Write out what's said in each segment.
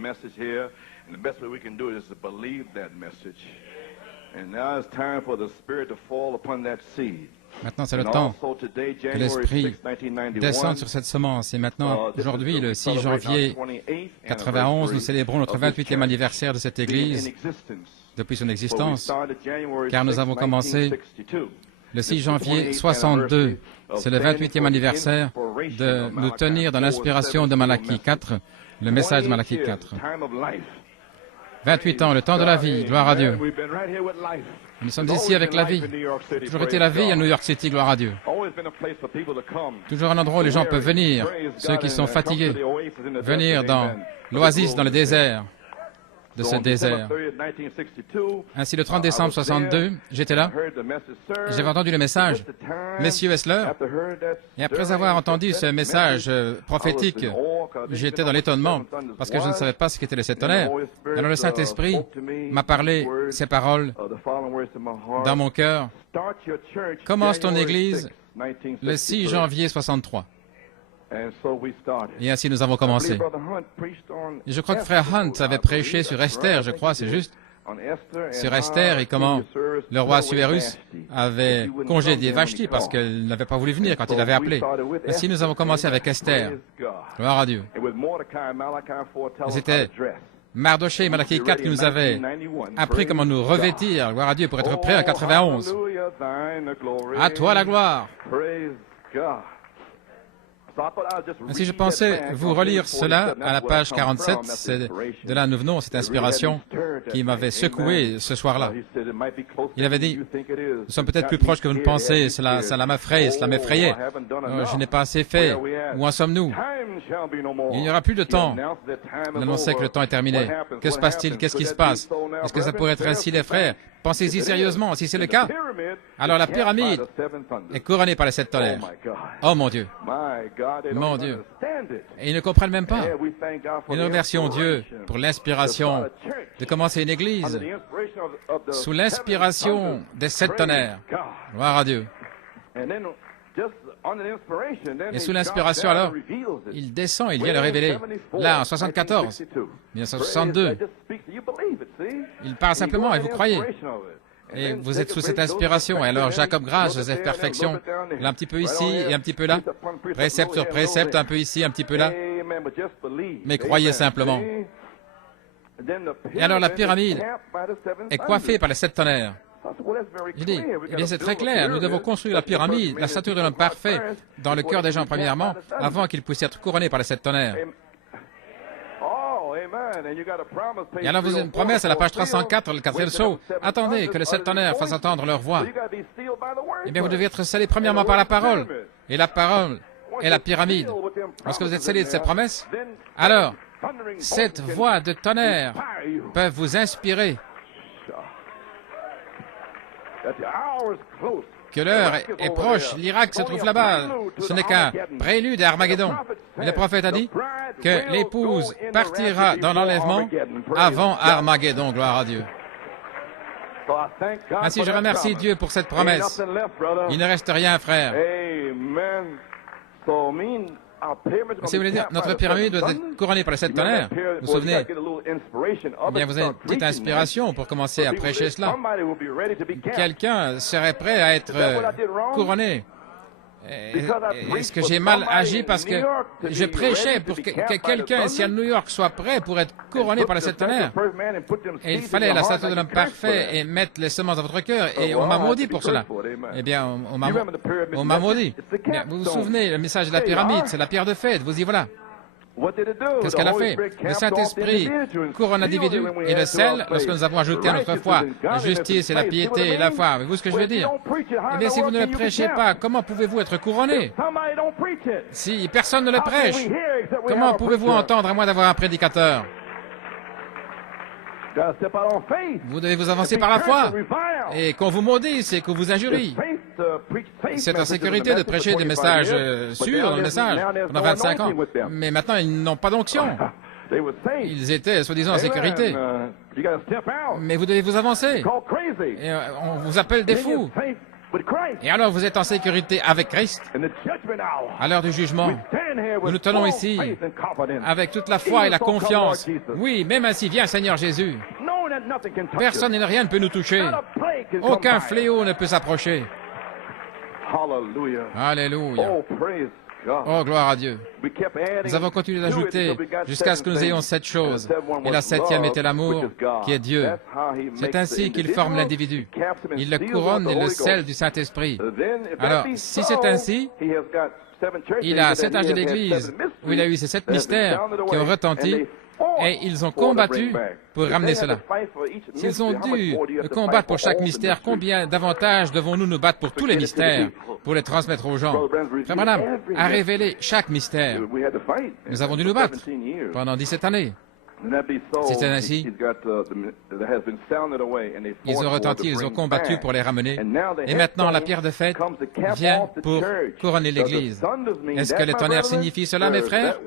message here, and the best way we can do it is to believe that message. And now it's time for the Spirit to fall upon that seed. Maintenant, c'est le temps que l'Esprit descende sur cette semence. Et maintenant, aujourd'hui, le 6 janvier 91, nous célébrons notre 28e anniversaire de cette Église depuis son existence, car nous avons commencé le 6 janvier 62. C'est le 28e anniversaire de nous tenir dans l'inspiration de Malachie 4, le message de Malachie 4. 28 ans, le temps de la vie, gloire à Dieu. Nous sommes ici avec la vie. Toujours été la vie à New York City, gloire à Dieu. Toujours un endroit où les gens peuvent venir, ceux qui sont fatigués, venir dans l'oasis, dans le désert, de ce désert. Ainsi, le 30 décembre 62, j'étais là, j'avais entendu le message, Messieurs, est-ce l'heure? Et après avoir entendu ce message prophétique, j'étais dans l'étonnement, parce que je ne savais pas ce qu'étaient les 7 tonnerres. Alors le Saint-Esprit m'a parlé ces paroles dans mon cœur. Commence ton Église le 6 janvier 63. Et ainsi nous avons commencé. Et je crois que Frère Hunt avait prêché sur Esther, je crois, c'est juste. Sur Esther et comment le roi Assuérus avait congédié Vashti parce qu'elle n'avait pas voulu venir quand il avait appelé. Ainsi nous avons commencé avec Esther. Gloire à Dieu. Et c'était Mardoché et Malachie 4 qui nous avaient appris comment nous revêtir, gloire à Dieu, pour être prêts en 91. À toi la gloire. Ainsi, je pensais vous relire cela à la page 47. C'est de là nous venons, cette inspiration qui m'avait secoué ce soir-là. Il avait dit, nous sommes peut-être plus proches que vous ne pensez, cela m'effrayait. Je n'ai pas assez fait. Où en sommes-nous? Il n'y aura plus de temps. Il annonçait que le temps est terminé. Que se passe-t-il? Qu'est-ce qui se passe? Est-ce que ça pourrait être ainsi, les frères? Pensez-y sérieusement. Si c'est le cas, alors la pyramide est couronnée par les 7 tonnerres. Oh mon Dieu! Mon Dieu! Et ils ne comprennent même pas. Et nous remercions Dieu pour l'inspiration de commencer une église sous l'inspiration des 7 tonnerres. Gloire à Dieu. Et sous l'inspiration, alors, il descend, il vient le révéler. Là, en 74, 1962, il parle simplement et vous croyez. Et vous êtes sous cette inspiration. Et alors, Jacob Grâce, Joseph Perfection, là, un petit peu ici et un petit peu là. Précepte sur précepte, un peu ici, un petit peu là. Mais croyez simplement. Et alors, la pyramide est coiffée par les 7 tonnerres. Je dis, eh bien c'est très clair, nous devons construire la pyramide, la stature de l'homme parfait, dans le cœur des gens premièrement, avant qu'ils puissent être couronnés par les 7 tonnerres. Et alors vous avez une promesse à la page 304, le 4e saut. Attendez que les 7 tonnerres fassent entendre leur voix. Eh bien vous devez être scellés premièrement par la parole. Et la parole est la pyramide. Lorsque vous êtes scellés de cette promesse, alors, cette voix de tonnerre peuvent vous inspirer. Que l'heure est proche, l'Irak se trouve là-bas. Ce n'est qu'un prélude à Armageddon. Et le prophète a dit que l'épouse partira dans l'enlèvement avant Armageddon, gloire à Dieu. Ainsi, je remercie Dieu pour cette promesse. Il ne reste rien, frère. Si vous voulez dire, notre pyramide doit être couronnée par les 7 tonnerres. Vous vous souvenez? Eh bien, vous avez une petite inspiration pour commencer à prêcher cela. Quelqu'un serait prêt à être couronné. Est-ce que j'ai mal agi parce que je prêchais pour que quelqu'un ici à New York soit prêt pour être couronné par les 7 tonnerres? Et il fallait la statue de l'homme parfait et mettre les semences dans votre cœur. Et on m'a maudit pour cela. Eh bien, on m'a maudit. Bien, vous vous souvenez, le message de la pyramide, c'est la pierre de fête. Vous y voilà. Qu'est-ce qu'elle a fait? Le Saint-Esprit couronne l'individu et le sel, lorsque nous avons ajouté à notre foi la justice et la piété et la foi. Avez-vous ce que je veux dire? Eh bien, si vous ne le prêchez pas, comment pouvez-vous être couronné? Si personne ne le prêche, comment pouvez-vous entendre à moins d'avoir un prédicateur? Vous devez vous avancer par la foi. Et qu'on vous maudisse et qu'on vous injurie. C'est en sécurité de prêcher des messages sûrs dans le message pendant 25 ans. Mais maintenant, ils n'ont pas d'onction. Ils étaient, soi-disant, en sécurité. Mais vous devez vous avancer. Et on vous appelle des fous. Et alors, vous êtes en sécurité avec Christ. À l'heure du jugement, Nous nous tenons ici avec toute la foi et la confiance. Oui, même ainsi, viens Seigneur Jésus. Personne et rien ne peut nous toucher. Aucun fléau ne peut s'approcher. Alléluia. Oh, gloire à Dieu. Nous avons continué d'ajouter jusqu'à ce que nous ayons 7 choses. Et la 7e était l'amour, qui est Dieu. C'est ainsi qu'il forme l'individu. Il le couronne et le scelle du Saint-Esprit. Alors, si c'est ainsi, il a 7 âges de l'Église, où il a eu ces 7 mystères qui ont retenti, et ils ont combattu pour ramener cela. S'ils ont dû combattre pour chaque mystère, combien davantage devons-nous nous battre pour tous les mystères, pour les transmettre aux gens? Frère Branham a révélé chaque mystère. Nous avons dû nous battre pendant 17 années. Si c'est ainsi, ils ont retenti, ils ont combattu pour les ramener. Et maintenant, la pierre de fête vient pour couronner l'Église. Est-ce que le tonnerre signifie cela, mes frères?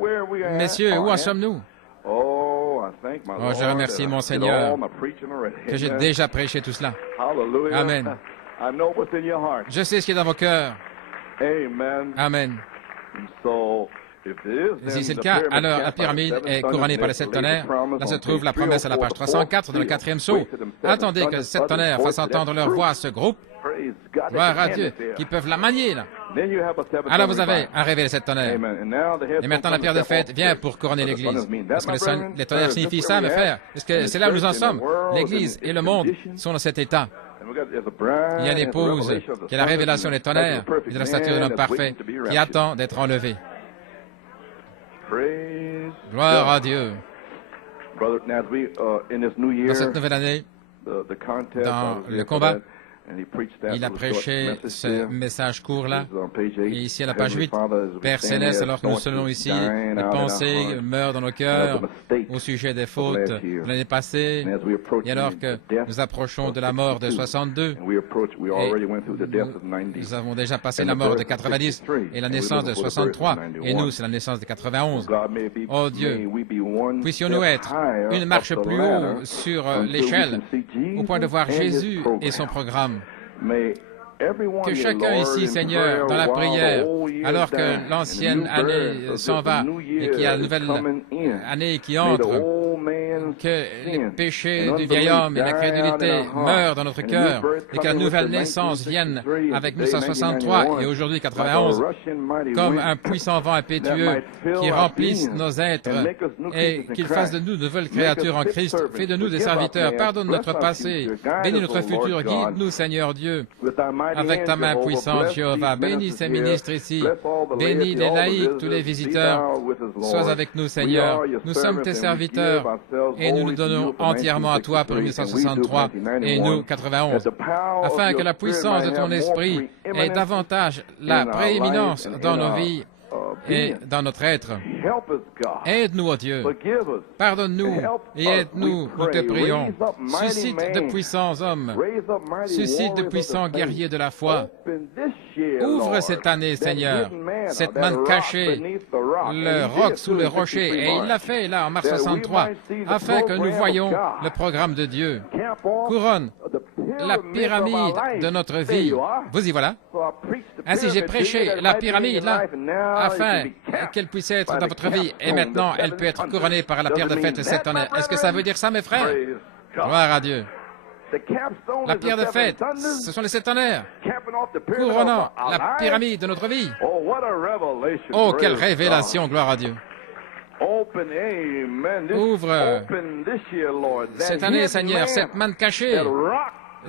Messieurs, où en sommes-nous? Oh, je remercie mon Seigneur que j'ai déjà prêché tout cela. Amen. Je sais ce qui est dans vos cœurs. Amen. Si c'est le cas, alors la pyramide est couronnée par les 7 tonnerres. Là se trouve la promesse à la page 304 de le 4e sceau. Attendez que 7 tonnerres fassent entendre leur voix à ce groupe. Gloire à Dieu, qui peuvent la manier, là. Alors vous avez un réveil 7 tonnerres. Et maintenant la pierre de fête vient pour couronner l'Église. Est-ce que les tonnerres signifient ça, mes frères? Est-ce que c'est là où nous en sommes? L'Église et le monde sont dans cet état. Il y a une épouse qui a la révélation des tonnerres et de la stature de l'homme parfait qui attend d'être enlevée. Gloire à Dieu. Dans cette nouvelle année, dans le combat, il a prêché ce message court-là. Et ici, à la page 8, Père Céleste, alors que nous sommes ici, les pensées meurent dans nos cœurs au sujet des fautes de l'année passée. Et alors que nous approchons de la mort de 62, nous avons déjà passé la mort de 90 et la naissance de 63. Et nous, c'est la naissance de 91. Oh Dieu, puissions-nous être une marche plus haut sur l'échelle, au point de voir Jésus et son programme. Que chacun ici, Seigneur, dans la prière, alors que l'ancienne année s'en va et qu'il y a la nouvelle année qui entre, que les péchés du vieil homme et l'incrédulité meurent dans notre cœur et que la nouvelle naissance vienne avec 1963 et aujourd'hui 91 comme un puissant vent impétueux qui remplisse nos êtres et qu'il fasse de nous de nouvelles créatures en Christ. Fais de nous des serviteurs, pardonne notre passé, bénis notre futur, guide-nous, Seigneur Dieu, avec ta main puissante, Jéhovah. Bénis ces ministres ici, bénis les laïcs, tous les visiteurs. Sois avec nous, Seigneur. Nous sommes tes serviteurs et nous nous donnons entièrement à toi pour 1963 et nous 91, afin que la puissance de ton esprit ait davantage la prééminence dans nos vies et dans notre être. Aide-nous, ô Dieu. Pardonne-nous et aide-nous, nous te prions. Suscite de puissants hommes. Suscite de puissants guerriers de la foi. Ouvre cette année, Seigneur, cette manne cachée, le roc sous le rocher, et il l'a fait là en mars 63, afin que nous voyions le programme de Dieu. Couronne la pyramide de notre vie. Vous y voilà. Ainsi, j'ai prêché la pyramide là, afin qu'elle puisse être dans votre vie, et maintenant, elle peut être couronnée par la pierre de fête de 7 tonnerres. Est-ce que ça veut dire ça, mes frères? Gloire à Dieu. La pierre de fête, ce sont les 7 tonnerres, couronnant la pyramide de notre vie. Oh, quelle révélation, gloire à Dieu. Ouvre cette année, Seigneur, cette manne cachée,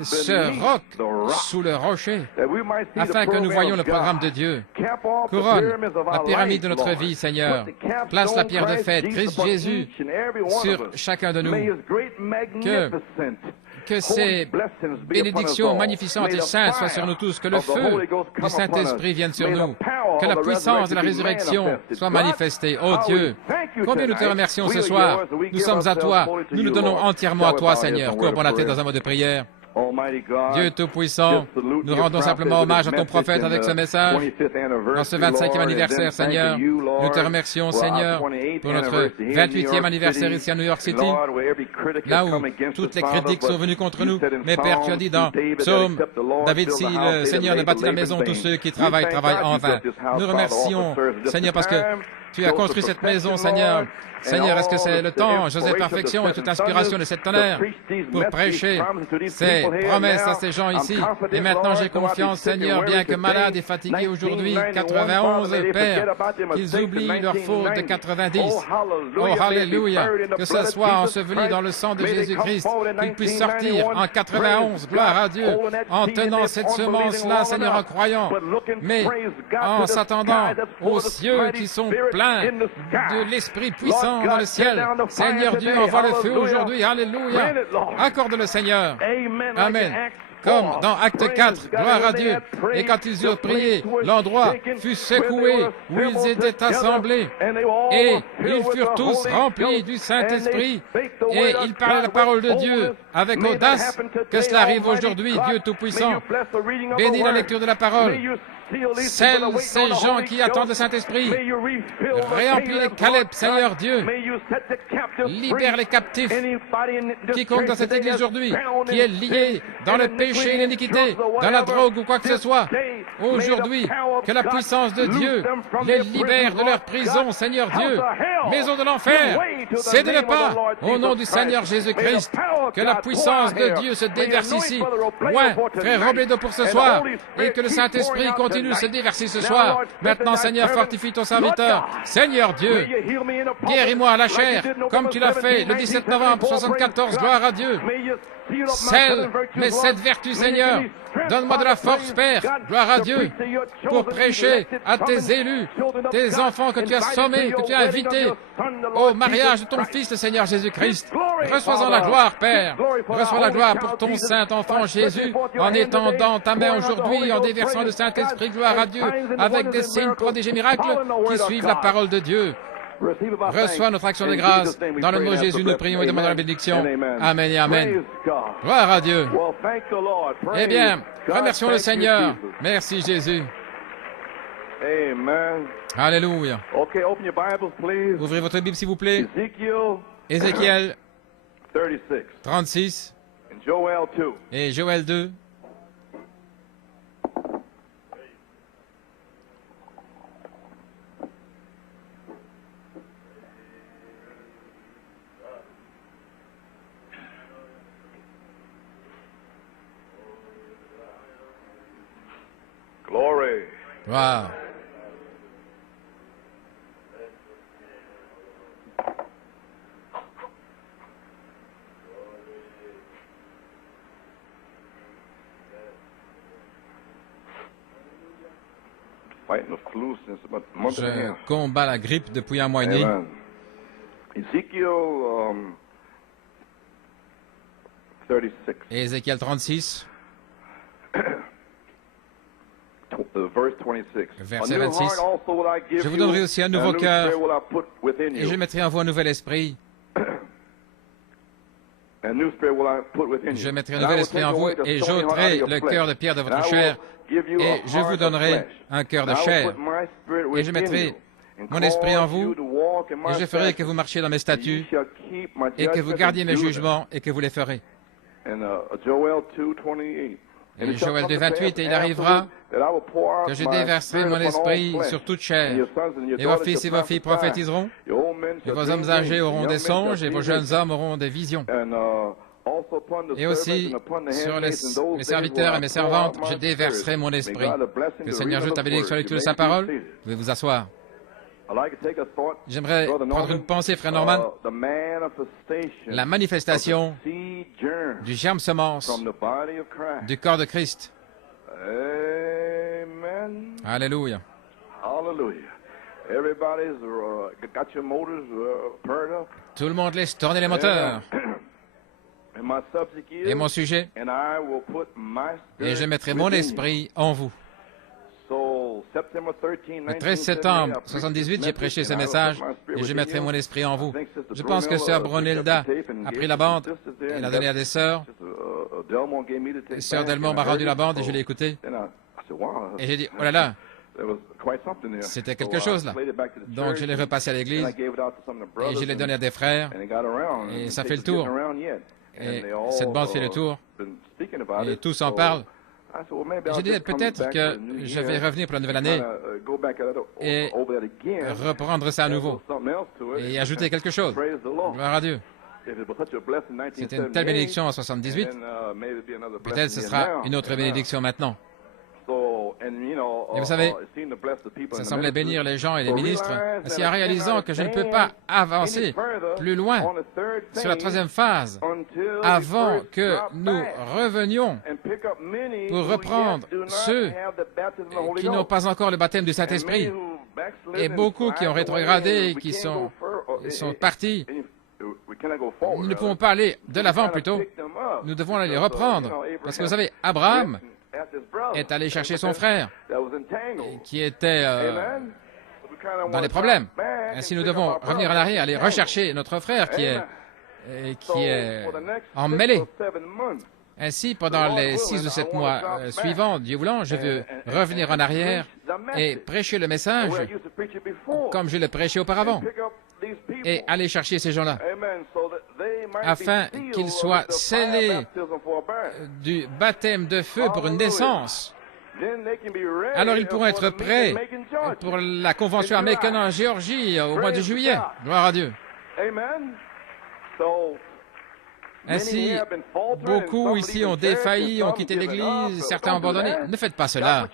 ce roc sous le rocher, afin que nous voyions le programme de Dieu. Couronne la pyramide de notre vie, Seigneur. Place la pierre de fête, Christ Jésus, sur chacun de nous. Que ces bénédictions magnifiques et saintes soient sur nous tous, que le feu du Saint-Esprit vienne sur nous, que la puissance de la résurrection soit manifestée. Oh Dieu, combien nous te remercions ce soir. Nous sommes à toi, nous nous donnons entièrement à toi, Seigneur. Courbons la tête dans un mot de prière. Dieu Tout-Puissant, nous rendons simplement hommage à ton prophète avec ce message. Dans ce 25e anniversaire, Seigneur, nous te remercions, Seigneur, pour notre 28e anniversaire ici à New York City, là où toutes les critiques sont venues contre nous. Mais Père, tu as dit dans Psaume, David, si le Seigneur ne bâtit la maison, tous ceux qui travaillent en vain. Nous remercions, Seigneur, parce que tu as construit cette maison, Seigneur. Seigneur, est-ce que c'est le temps, Joseph Perfection et toute inspiration de cette tonnerre pour prêcher ces promesses à ces gens ici? Et maintenant, j'ai confiance, Seigneur, bien que malades et fatigués aujourd'hui, 91, Père, qu'ils oublient leur faute de 90. Oh, Alléluia! Que ce soit enseveli dans le sang de Jésus-Christ, qu'ils puissent sortir en 91, gloire à Dieu, en tenant cette semence-là, Seigneur, en croyant, mais en s'attendant aux cieux qui sont pleins de l'Esprit puissant dans le ciel. Seigneur Dieu, envoie le feu aujourd'hui. Alléluia. Accorde-le, Seigneur. Amen. Comme dans Acte 4, gloire à Dieu. Et quand ils eurent prié, l'endroit fut secoué où ils étaient assemblés. Et ils furent tous remplis du Saint-Esprit. Et ils parlaient la parole de Dieu avec audace. Que cela arrive aujourd'hui, Dieu Tout-Puissant. Bénis la lecture de la parole. Scelle ces gens qui attendent le Saint-Esprit. Réemplis les Caleb, Seigneur Dieu. Libère les captifs. Quiconque dans cette église aujourd'hui, qui est lié dans le péché et l'iniquité, dans la drogue ou quoi que ce soit, aujourd'hui, que la puissance de Dieu les libère de leur prison, Seigneur Dieu. Maison de l'enfer, cédez-le pas, au nom du Seigneur Jésus-Christ. Que la puissance de Dieu se déverse ici. Ouais, frère Robledo pour ce soir, et que le Saint-Esprit continue de se déverser ce soir. Maintenant, Seigneur, fortifie ton serviteur. Seigneur Dieu, guéris-moi à la chair, comme tu l'as fait le 17 novembre 1974, gloire à Dieu. Scelle mes 7 vertus, Seigneur. Donne-moi de la force, Père, gloire à Dieu, pour prêcher à tes élus, tes enfants que tu as sommés, que tu as invités au mariage de ton Fils, le Seigneur Jésus-Christ. Reçois-en la gloire, Père. Reçois la gloire pour ton saint enfant Jésus, en étendant ta main aujourd'hui, en déversant le Saint-Esprit, gloire à Dieu, avec des signes, prodiges et miracles qui suivent la parole de Dieu. Reçois notre action de grâce. Dans le nom de Jésus, nous prions et demandons la bénédiction. Amen et Amen. Gloire à Dieu. Eh bien, remercions le Seigneur. Merci Jésus. Alléluia. Ouvrez votre Bible, s'il vous plaît. Ézéchiel 36 et Joël 2. Gloire. Je combats la grippe depuis un mois et demi. Et Ézéchiel 36. Verset 26. Je vous donnerai aussi un nouveau cœur et je mettrai en vous un nouvel esprit. Je mettrai un nouvel esprit en vous et j'ôterai le cœur de pierre de votre chair et je vous donnerai un cœur de chair. Et je mettrai mon esprit en vous et je ferai que vous marchiez dans mes statuts et que vous gardiez mes jugements et que vous les ferez. Et Joël 2:28, et il arrivera que je déverserai mon esprit sur toute chair, et vos fils et vos filles prophétiseront, et vos hommes âgés auront des songes, et vos jeunes hommes auront des visions. Et aussi, sur les serviteurs et mes servantes, je déverserai mon esprit. Que le Seigneur ajoute la bénédiction à la lecture de sa parole. Vous pouvez vous asseoir. J'aimerais prendre une pensée, frère Norman. La manifestation du germe semence du corps de Christ. Alléluia. Tout le monde laisse tourner les moteurs. Et mon sujet, et je mettrai mon esprit en vous. Le 13 septembre 1978, j'ai prêché ce message et je mettrai mon esprit en vous. Je pense que Sœur Brunilda a pris la bande et l'a donnée à des sœurs. Sœur Delmont m'a rendu la bande et je l'ai écoutée. Et j'ai dit, oh là là, c'était quelque chose là. Donc je l'ai repassé à l'église et je l'ai donné à des frères et ça fait le tour. Et cette bande fait le tour et tous en parlent. J'ai dit peut-être que je vais revenir pour la nouvelle année et reprendre ça à nouveau et ajouter quelque chose. Gloire à Dieu. C'était une telle bénédiction en 78. Peut-être ce sera une autre bénédiction maintenant. Et vous savez, ça semblait bénir les gens et les ministres, ainsi en réalisant que je ne peux pas avancer plus loin sur la troisième phase avant que nous revenions pour reprendre ceux qui n'ont pas encore le baptême du Saint-Esprit et beaucoup qui ont rétrogradé, qui sont partis. Nous ne pouvons pas aller de l'avant plutôt. Nous devons les reprendre. Parce que vous savez, Abraham est allé chercher son frère qui était dans les problèmes. Ainsi, nous devons revenir en arrière, aller rechercher notre frère qui est emmêlé. Ainsi, pendant les 6 ou 7 mois suivants, Dieu voulant, je veux revenir en arrière et prêcher le message comme je le prêchais auparavant et aller chercher ces gens-là afin qu'ils soient scellés du baptême de feu pour une naissance. Alors ils pourront être prêts pour la convention à Macon en Géorgie au mois de juillet. Gloire à Dieu. Ainsi, beaucoup ici ont défailli, ont quitté l'Église, certains ont abandonné. Ne faites pas cela.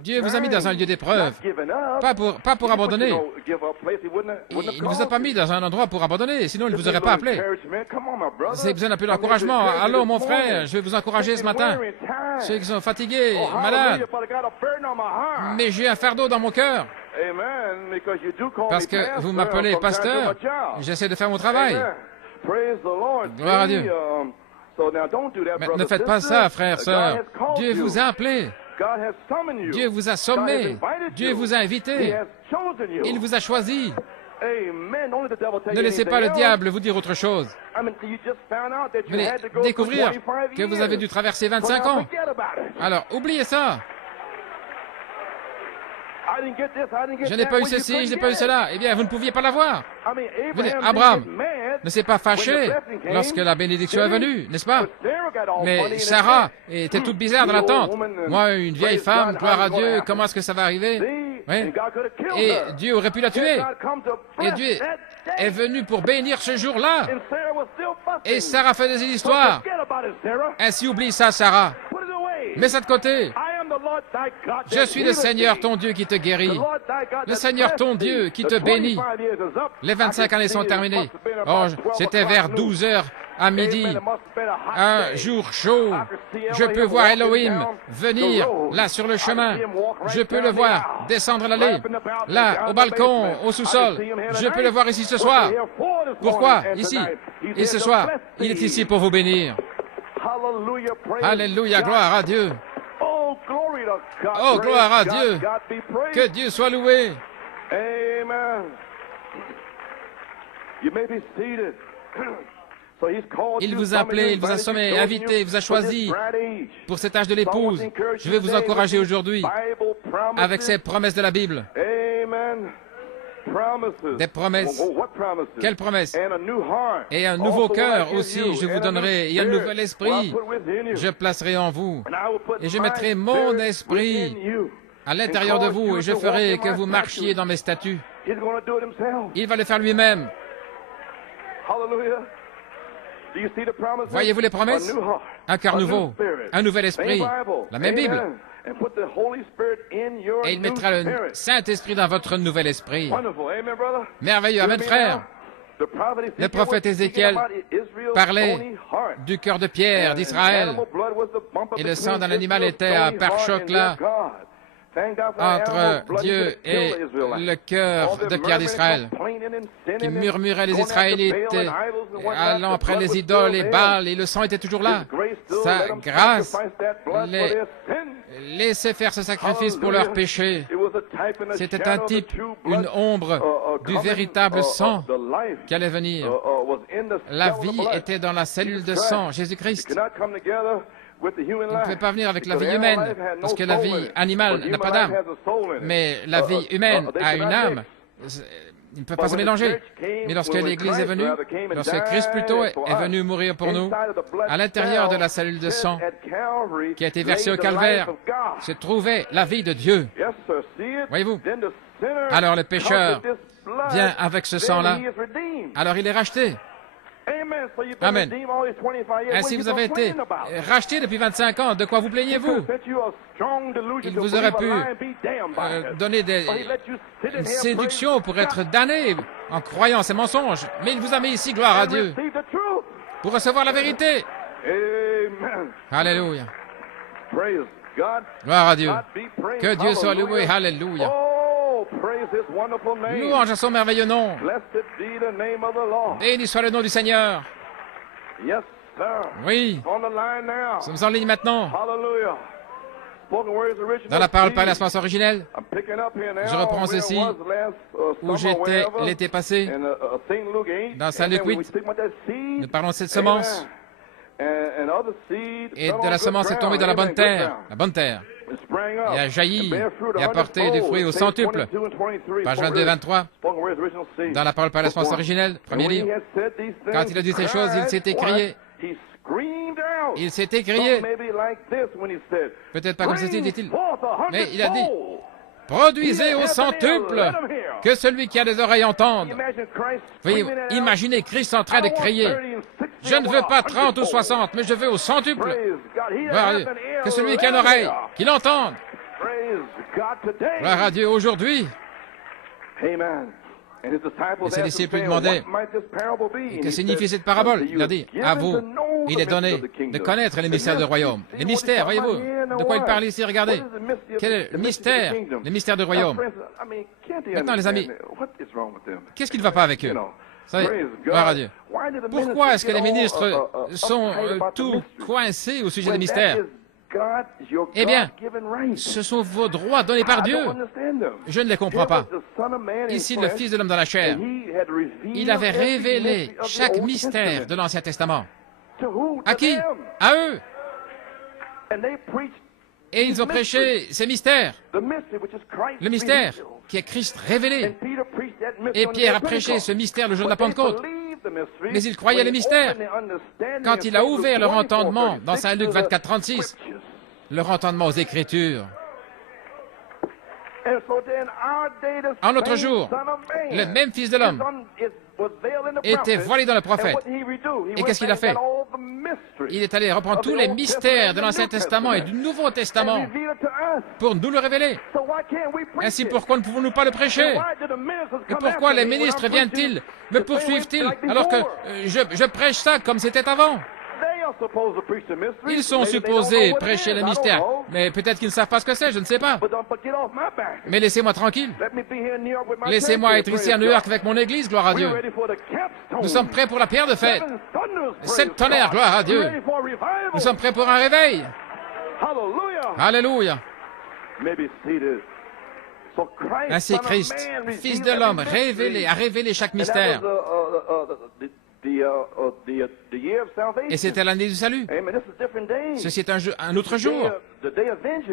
Dieu vous a mis dans un lieu d'épreuve, pas pour abandonner. Il ne vous a pas mis dans un endroit pour abandonner, sinon il ne vous aurait pas appelé. Vous avez besoin d'un peu d'encouragement. Allô, mon frère, je vais vous encourager ce matin. Ceux qui sont fatigués, malades. Mais j'ai un fardeau dans mon cœur. Parce que vous m'appelez pasteur, j'essaie de faire mon travail. Gloire à Dieu. Mais ne faites pas ça, frères, sœurs. Dieu vous a appelé. Dieu vous a sommé. Dieu vous a invité. Il vous a choisi. Ne laissez pas le diable vous dire autre chose. Venez découvrir que vous avez dû traverser 25 ans. Alors, oubliez ça. Je n'ai pas eu ceci, je n'ai pas eu cela. Eh bien, vous ne pouviez pas l'avoir. Abraham ne s'est pas fâché lorsque la bénédiction est venue, n'est-ce pas? Mais Sarah était toute bizarre dans la tente. Moi, une vieille femme, gloire à Dieu, comment est-ce que ça va arriver? Oui. Et Dieu aurait pu la tuer. Et Dieu est venu pour bénir ce jour-là. Et Sarah faisait des histoires. Ainsi, oublie ça, Sarah. Mets ça de côté. Je suis le Seigneur, ton Dieu, qui te guérit. Le Seigneur, ton Dieu, qui te bénit. Les 25 années sont terminées. Oh, c'était vers 12 heures à midi. Un jour chaud. Je peux voir Elohim venir là sur le chemin. Je peux le voir descendre l'allée. Là, au balcon, au sous-sol. Je peux le voir ici ce soir. Pourquoi? Ici. Et ce soir, il est ici pour vous bénir. Alléluia, gloire à Dieu. Oh, gloire à Dieu. Que Dieu soit loué. Il vous a appelé, il vous a sommé, invité, il vous a choisi pour cet âge de l'épouse. Je vais vous encourager aujourd'hui avec ces promesses de la Bible. Des promesses. Quelles promesses? Et un nouveau cœur aussi, je vous donnerai, et un nouvel esprit, je placerai en vous. Et je mettrai mon esprit à l'intérieur de vous, et je ferai que vous marchiez dans mes statuts. Il va le faire lui-même. Voyez-vous les promesses? Un cœur nouveau, un nouvel esprit, la même Bible. Et il mettra le Saint-Esprit dans votre nouvel esprit. Merveilleux, amen, frère. Le prophète Ézéchiel parlait du cœur de pierre d'Israël. Et le sang d'un animal était un pare-choc là entre Dieu et le cœur de pierre d'Israël, qui murmurait les Israélites, allant après les idoles et Baal, et le sang était toujours là. Sa grâce les laissait faire ce sacrifice pour leurs péchés. C'était un type, une ombre du véritable sang qui allait venir. La vie était dans la cellule de sang, Jésus-Christ. Il ne pouvait pas venir avec la vie humaine, parce que la vie animale n'a pas d'âme. Mais la vie humaine a une âme. Il ne peut pas se mélanger. Mais lorsque l'Église est venue, lorsque Christ plutôt est venu mourir pour nous, à l'intérieur de la cellule de sang qui a été versée au calvaire, se trouvait la vie de Dieu. Voyez-vous? Alors le pécheur vient avec ce sang-là. Alors il est racheté. Amen. Ainsi vous avez été racheté depuis 25 ans. De quoi vous plaignez-vous? Il vous aurait pu donner une séduction pour être damné en croyant ces mensonges. Mais il vous a mis ici, gloire à Dieu, pour recevoir la vérité. Alléluia. Gloire à Dieu. Que Dieu soit loué. Alléluia. Louange à son merveilleux nom. Béni soit le nom du Seigneur. Oui. Nous sommes en ligne maintenant. Dans la parole par la semence originelle, je reprends ceci où j'étais l'été passé. Dans Saint Luc 8, nous parlons de cette semence. Et de la semence est tombée dans la bonne terre. La bonne terre. Et a jailli et a porté des fruits au centuple. Page 22-23, dans la parole par la semence originelle, premier livre. Quand il a dit ces choses, il s'est écrié. Il s'est écrié. Peut-être pas comme ceci, dit-il. Mais il a dit, produisez au centuple, que celui qui a des oreilles entende. Veuillez imaginer Christ en train de crier. Je ne veux pas 30 ou 60, mais je veux au centuple. Que celui qui a une oreille, qu'il entende. Gloire à Dieu aujourd'hui. Et ses disciples lui demandaient, que signifie cette parabole? Il a dit, à vous, il est donné de connaître les mystères du royaume. Les mystères, voyez-vous, de quoi il parle ici, regardez. Quel est le mystère? Les mystères du royaume. Maintenant, les amis, qu'est-ce qui ne va pas avec eux? Vous savez, gloire à Dieu. Pourquoi est-ce que les ministres sont tout coincés au sujet des mystères? Eh bien, ce sont vos droits donnés par Dieu. Je ne les comprends pas. Ici, le Fils de l'homme dans la chair, il avait révélé chaque mystère de l'Ancien Testament. À qui? À eux. Et ils ont prêché ces mystères. Le mystère qui est Christ révélé. Et Pierre a prêché ce mystère le jour de la Pentecôte. Mais ils croyaient les mystères. Quand il a ouvert leur entendement dans Saint Luc 24, 36, leur entendement aux Écritures. En notre jour, le même Fils de l'homme était voilé dans le prophète. Et qu'est-ce qu'il a fait? Il est allé reprendre tous les mystères de l'Ancien Testament et du Nouveau Testament pour nous le révéler. Ainsi, pourquoi ne pouvons-nous pas le prêcher? Et pourquoi les ministres viennent-ils, me poursuivent-ils, alors que je prêche ça comme c'était avant? Ils sont supposés prêcher le mystère, mais peut-être qu'ils ne savent pas ce que c'est, je ne sais pas. Mais laissez-moi tranquille. Laissez-moi être ici à New York avec mon église, gloire à Dieu. Nous sommes prêts pour la pierre de fête. 7 tonnerres, gloire à Dieu. Nous sommes prêts pour un réveil. Alléluia. Ainsi Christ, Fils de l'homme, a révélé chaque mystère. Et c'était l'année du salut. Ceci est un autre jour.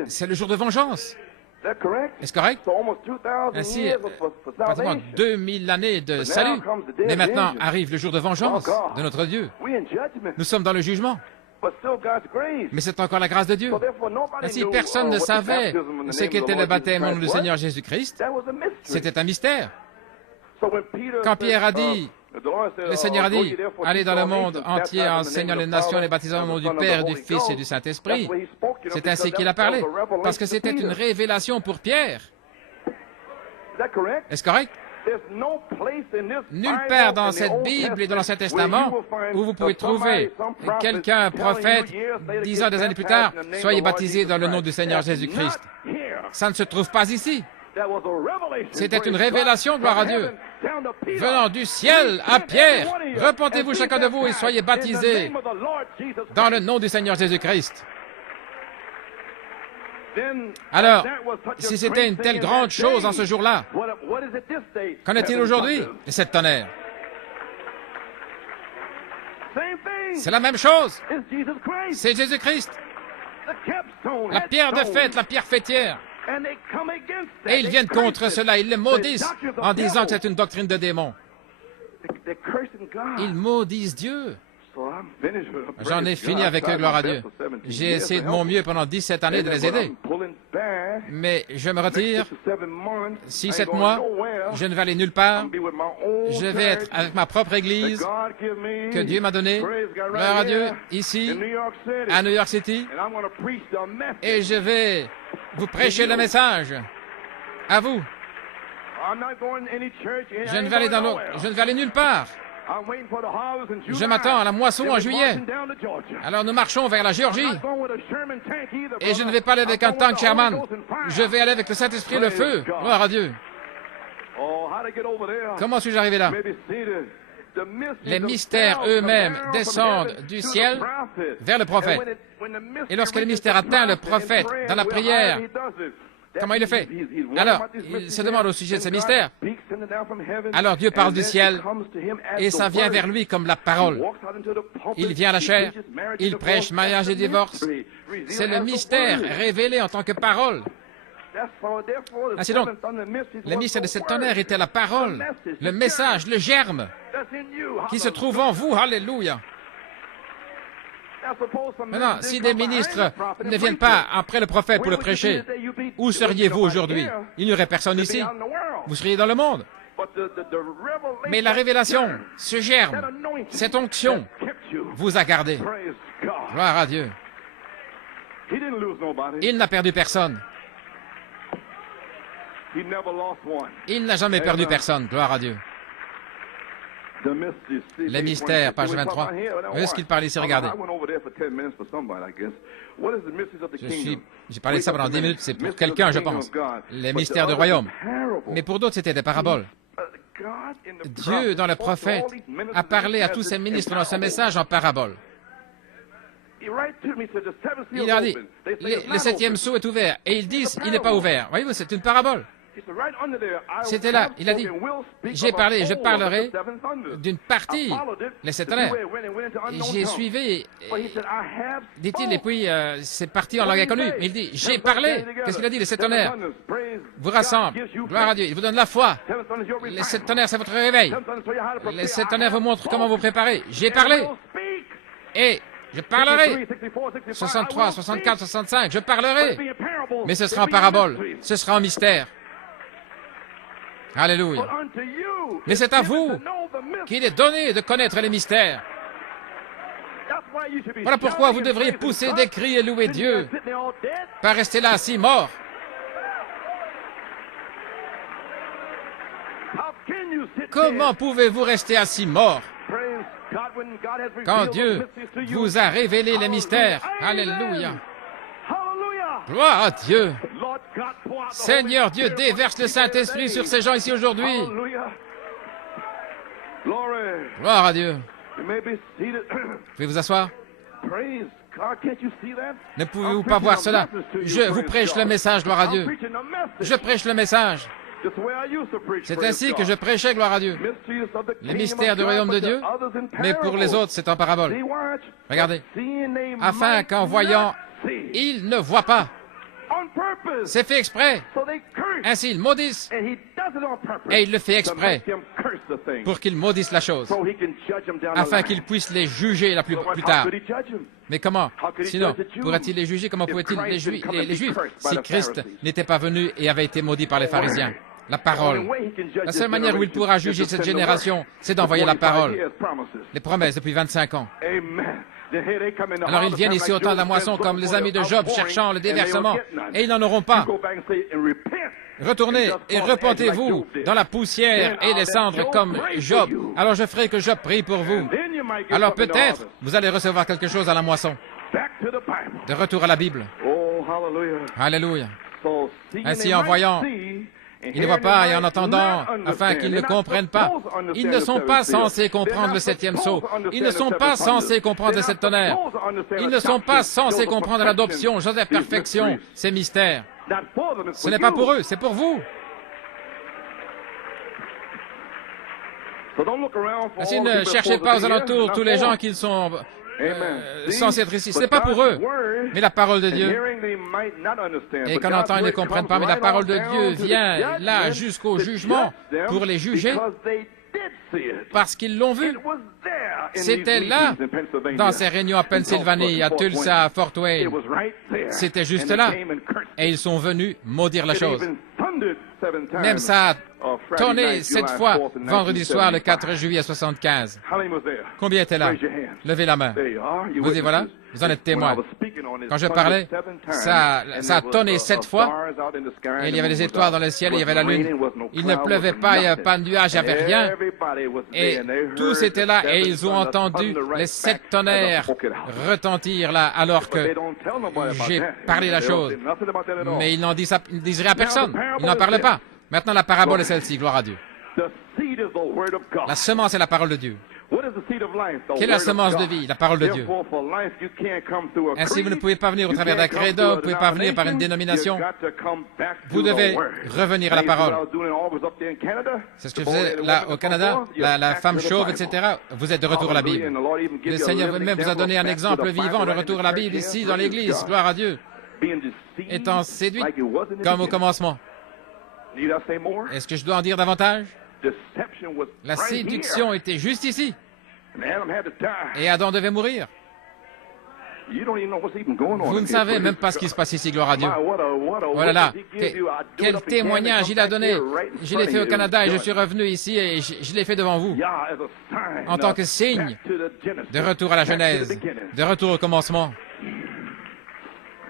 C'est le jour de vengeance. Est-ce correct? Ainsi, pratiquement 2000 années de salut. Mais maintenant arrive le jour de vengeance de notre Dieu. Nous sommes dans le jugement. Mais c'est encore la grâce de Dieu. Ainsi, personne ne savait ce qu'était le baptême au nom du Seigneur Jésus-Christ. C'était un mystère. Quand Pierre a dit, le Seigneur a dit, allez dans le monde entier, enseignant les nations, les baptisant au nom du Père, du Fils et du Saint-Esprit. C'est ainsi qu'il a parlé, parce que c'était une révélation pour Pierre. Est-ce correct? Nulle part dans cette Bible et dans l'Ancien Testament où vous pouvez trouver quelqu'un, prophète, disant des années plus tard, soyez baptisés dans le nom du Seigneur Jésus-Christ. Ça ne se trouve pas ici. C'était une révélation, gloire à Dieu, venant du ciel à Pierre. Repentez-vous chacun de vous et soyez baptisés dans le nom du Seigneur Jésus-Christ. Alors, si c'était une telle grande chose en ce jour-là, qu'en est-il aujourd'hui? Les 7 tonnerres. C'est la même chose. C'est Jésus-Christ. la pierre de fête, la pierre fêtière. Et ils viennent contre cela, ils le maudissent en disant que c'est une doctrine de démon. Ils maudissent Dieu. J'en ai fini avec eux, gloire à Dieu. J'ai essayé de mon mieux pendant 17 années de les aider. Mais je me retire. 6-7 mois, je ne vais aller nulle part. Je vais être avec ma propre église que Dieu m'a donnée, gloire à Dieu, ici, à New York City. Et je vais vous prêcher le message à vous. Je ne vais aller nulle part. Je m'attends à la moisson en juillet. Alors nous marchons vers la Géorgie. Et je ne vais pas aller avec un tank Sherman. Je vais aller avec le Saint-Esprit et le feu. Gloire à Dieu. Comment suis-je arrivé là? Les mystères eux-mêmes descendent du ciel vers le prophète. Et lorsque le mystère atteint le prophète dans la prière, comment il le fait? Alors, il se demande au sujet de ce mystère. Alors Dieu parle du ciel et ça vient vers lui comme la parole. Il vient à la chair, il prêche mariage et divorce. C'est le mystère révélé en tant que parole. Ainsi donc, le mystère de cet tonnerre était la parole, le message, le germe qui se trouve en vous. Alléluia. Maintenant, si des ministres ne viennent pas après le prophète pour le prêcher, où seriez-vous aujourd'hui? Il n'y aurait personne ici. Vous seriez dans le monde. Mais la révélation, ce germe, cette onction, vous a gardé. Gloire à Dieu. Il n'a perdu personne. Il n'a jamais perdu personne. Gloire à Dieu. Les mystères, page 23. Vous voyez ce qu'il parle ici, regardez. J'ai parlé de ça pendant 10 minutes, c'est pour quelqu'un, je pense. Les mystères du royaume. Mais pour d'autres, c'était des paraboles. Dieu, dans le prophète, a parlé à tous ses ministres dans ce message en paraboles. Il a dit, le 7e sceau est ouvert. Et ils disent, il n'est pas ouvert. Voyez-vous, c'est une parabole. C'était là. Il a dit, je parlerai d'une partie, les 7 tonnerres. J'ai suivi, dit-il, et puis c'est parti en langue inconnue. Mais il dit, j'ai parlé. Qu'est-ce qu'il a dit, les 7 tonnerres vous rassemblent. Gloire à Dieu. Il vous donne la foi. Les 7 tonnerres, c'est votre réveil. Les 7 tonnerres vous montrent comment vous préparer. J'ai parlé. Et je parlerai. 63, 64, 65, je parlerai. Mais ce sera en parabole. Ce sera en mystère. Alléluia. Mais c'est à vous qu'il est donné de connaître les mystères. Voilà pourquoi vous devriez pousser des cris et louer Dieu, pas rester là assis mort. Comment pouvez-vous rester assis mort quand Dieu vous a révélé les mystères? Alléluia. Gloire à Dieu. Seigneur Dieu, déverse le Saint-Esprit sur ces gens ici aujourd'hui. Gloire à Dieu. Vous pouvez vous asseoir? Ne pouvez-vous pas voir cela? Je vous prêche le message, gloire à Dieu. Je prêche le message. C'est ainsi que je prêchais, gloire à Dieu. Les mystères du royaume de Dieu, mais pour les autres, c'est en parabole. Regardez. Afin qu'en voyant, ils ne voient pas. C'est fait exprès. Ainsi, ils maudissent. Et il le fait exprès pour qu'ils maudissent la chose, afin qu'ils puissent les juger plus tard. Mais comment? Sinon, pourrait-il les juger? Comment pouvait-il les Juifs si Christ n'était pas venu et avait été maudit par les pharisiens? La parole. La seule manière où il pourra juger cette génération, c'est d'envoyer la parole. Les promesses depuis 25 ans. Alors ils viennent ici au temps de la moisson comme les amis de Job cherchant le déversement, et ils n'en auront pas. Retournez et repentez-vous dans la poussière et les cendres comme Job. Alors je ferai que Job prie pour vous. Alors peut-être vous allez recevoir quelque chose à la moisson. De retour à la Bible. Alléluia. Ainsi en voyant, ils ne voient pas, et en entendant, afin qu'ils ne comprennent pas. Ils ne sont pas censés comprendre le 7e sceau. Ils ne sont pas censés comprendre les 7 tonnerres. Ils ne sont pas censés comprendre l'adoption, Joseph perfection, ces mystères. Ce n'est pas pour eux, c'est pour vous. Ainsi, ne cherchez pas aux alentours tous les gens qui sont censés être ici. Ce n'est pas pour eux, mais la parole de Dieu. Et quand on entend, ils ne comprennent pas, mais la parole de Dieu vient là jusqu'au jugement pour les juger parce qu'ils l'ont vu. C'était là, dans ces réunions à Pennsylvanie, à Tulsa, à Fort Wayne. C'était juste là. Et ils sont venus maudire la chose. Même ça a tonné 7 fois vendredi soir, le 4 juillet 75. Combien étaient là? Levez la main. Vous y voilà, vous en êtes témoin. Quand je parlais, ça a tonné 7 fois. Et il y avait des étoiles dans le ciel, il y avait la lune. Il ne pleuvait pas, il n'y avait pas de nuages, il n'y avait rien. Et tous étaient là et ils ont entendu les 7 tonnerres retentir là, alors que j'ai parlé la chose. Mais ils n'en disent rien à personne. Ils n'en parlaient pas. Maintenant, la parabole est celle-ci, gloire à Dieu. La semence est la parole de Dieu. Quelle est la semence de vie? La parole de Dieu. Ainsi, vous ne pouvez pas venir au travers d'un credo, vous ne pouvez pas venir par une dénomination. Vous devez revenir à la parole. C'est ce que je faisais là au Canada, la femme chauve, etc. Vous êtes de retour à la Bible. Le Seigneur même vous a donné un exemple vivant de retour à la Bible ici, dans l'Église, gloire à Dieu, étant séduit comme au commencement. Est-ce que je dois en dire davantage? La séduction était juste ici. Et Adam devait mourir. Vous ne savez même pas ce qui se passe ici, gloire à Dieu. Voilà là. Quel témoignage il a donné. Je l'ai fait au Canada et je suis revenu ici et je l'ai fait devant vous. En tant que signe de retour à la Genèse, de retour au commencement.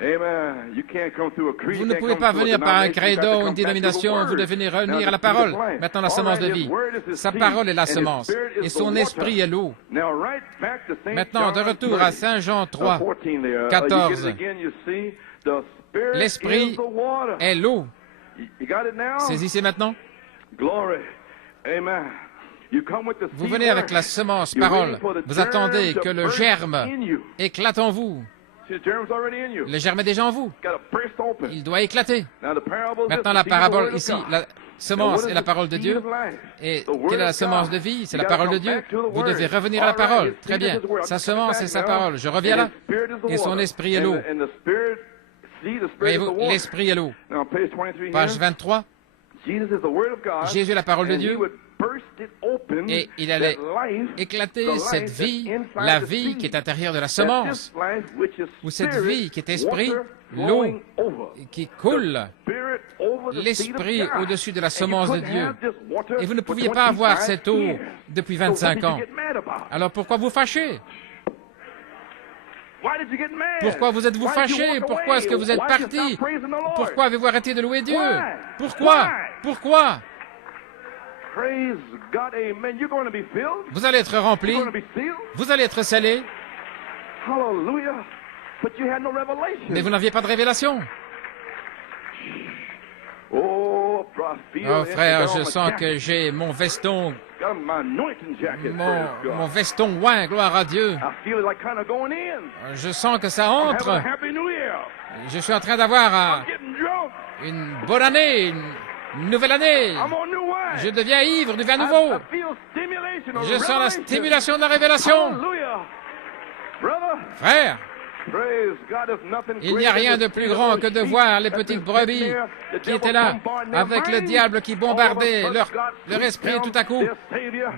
Vous ne pouvez pas venir par un credo ou une dénomination, vous devez revenir à la parole. Maintenant, la semence de vie. Sa parole est la semence et son esprit est l'eau. Maintenant, de retour à Saint Jean 3, 14. L'esprit est l'eau. Saisissez maintenant. Vous venez avec la semence, parole. Vous attendez que le germe éclate en vous. Le germe est déjà en vous. Il doit éclater. Maintenant, la parabole ici, la semence est la parole de Dieu. Et quelle est la semence de vie? C'est la parole de Dieu. Vous devez revenir à la parole. Très bien. Sa semence est sa parole. Je reviens là. Et son esprit est l'eau. Voyez-vous, l'esprit est l'eau. Page 23. Jésus est la parole de Dieu. Et il allait éclater cette vie, la vie qui est à l'intérieur de la semence, ou cette vie qui est esprit, l'eau qui coule, l'esprit au-dessus de la semence de Dieu. Et vous ne pouviez pas avoir cette eau depuis 25 ans. Alors pourquoi vous fâchez? Pourquoi vous êtes-vous fâché? Pourquoi est-ce que vous êtes parti? Pourquoi avez-vous arrêté de louer Dieu? Pourquoi? Pourquoi? Vous allez être rempli. Vous allez être scellé. Mais vous n'aviez pas de révélation. Oh frère, je sens que j'ai mon veston. Mon veston oint, gloire à Dieu. Je sens que ça entre. Je suis en train d'avoir une bonne année, une nouvelle année. Je deviens ivre, je deviens nouveau. Je sens la stimulation de la révélation. Frère, il n'y a rien de plus grand que de voir les petites brebis qui étaient là, avec le diable qui bombardait leur esprit tout à coup.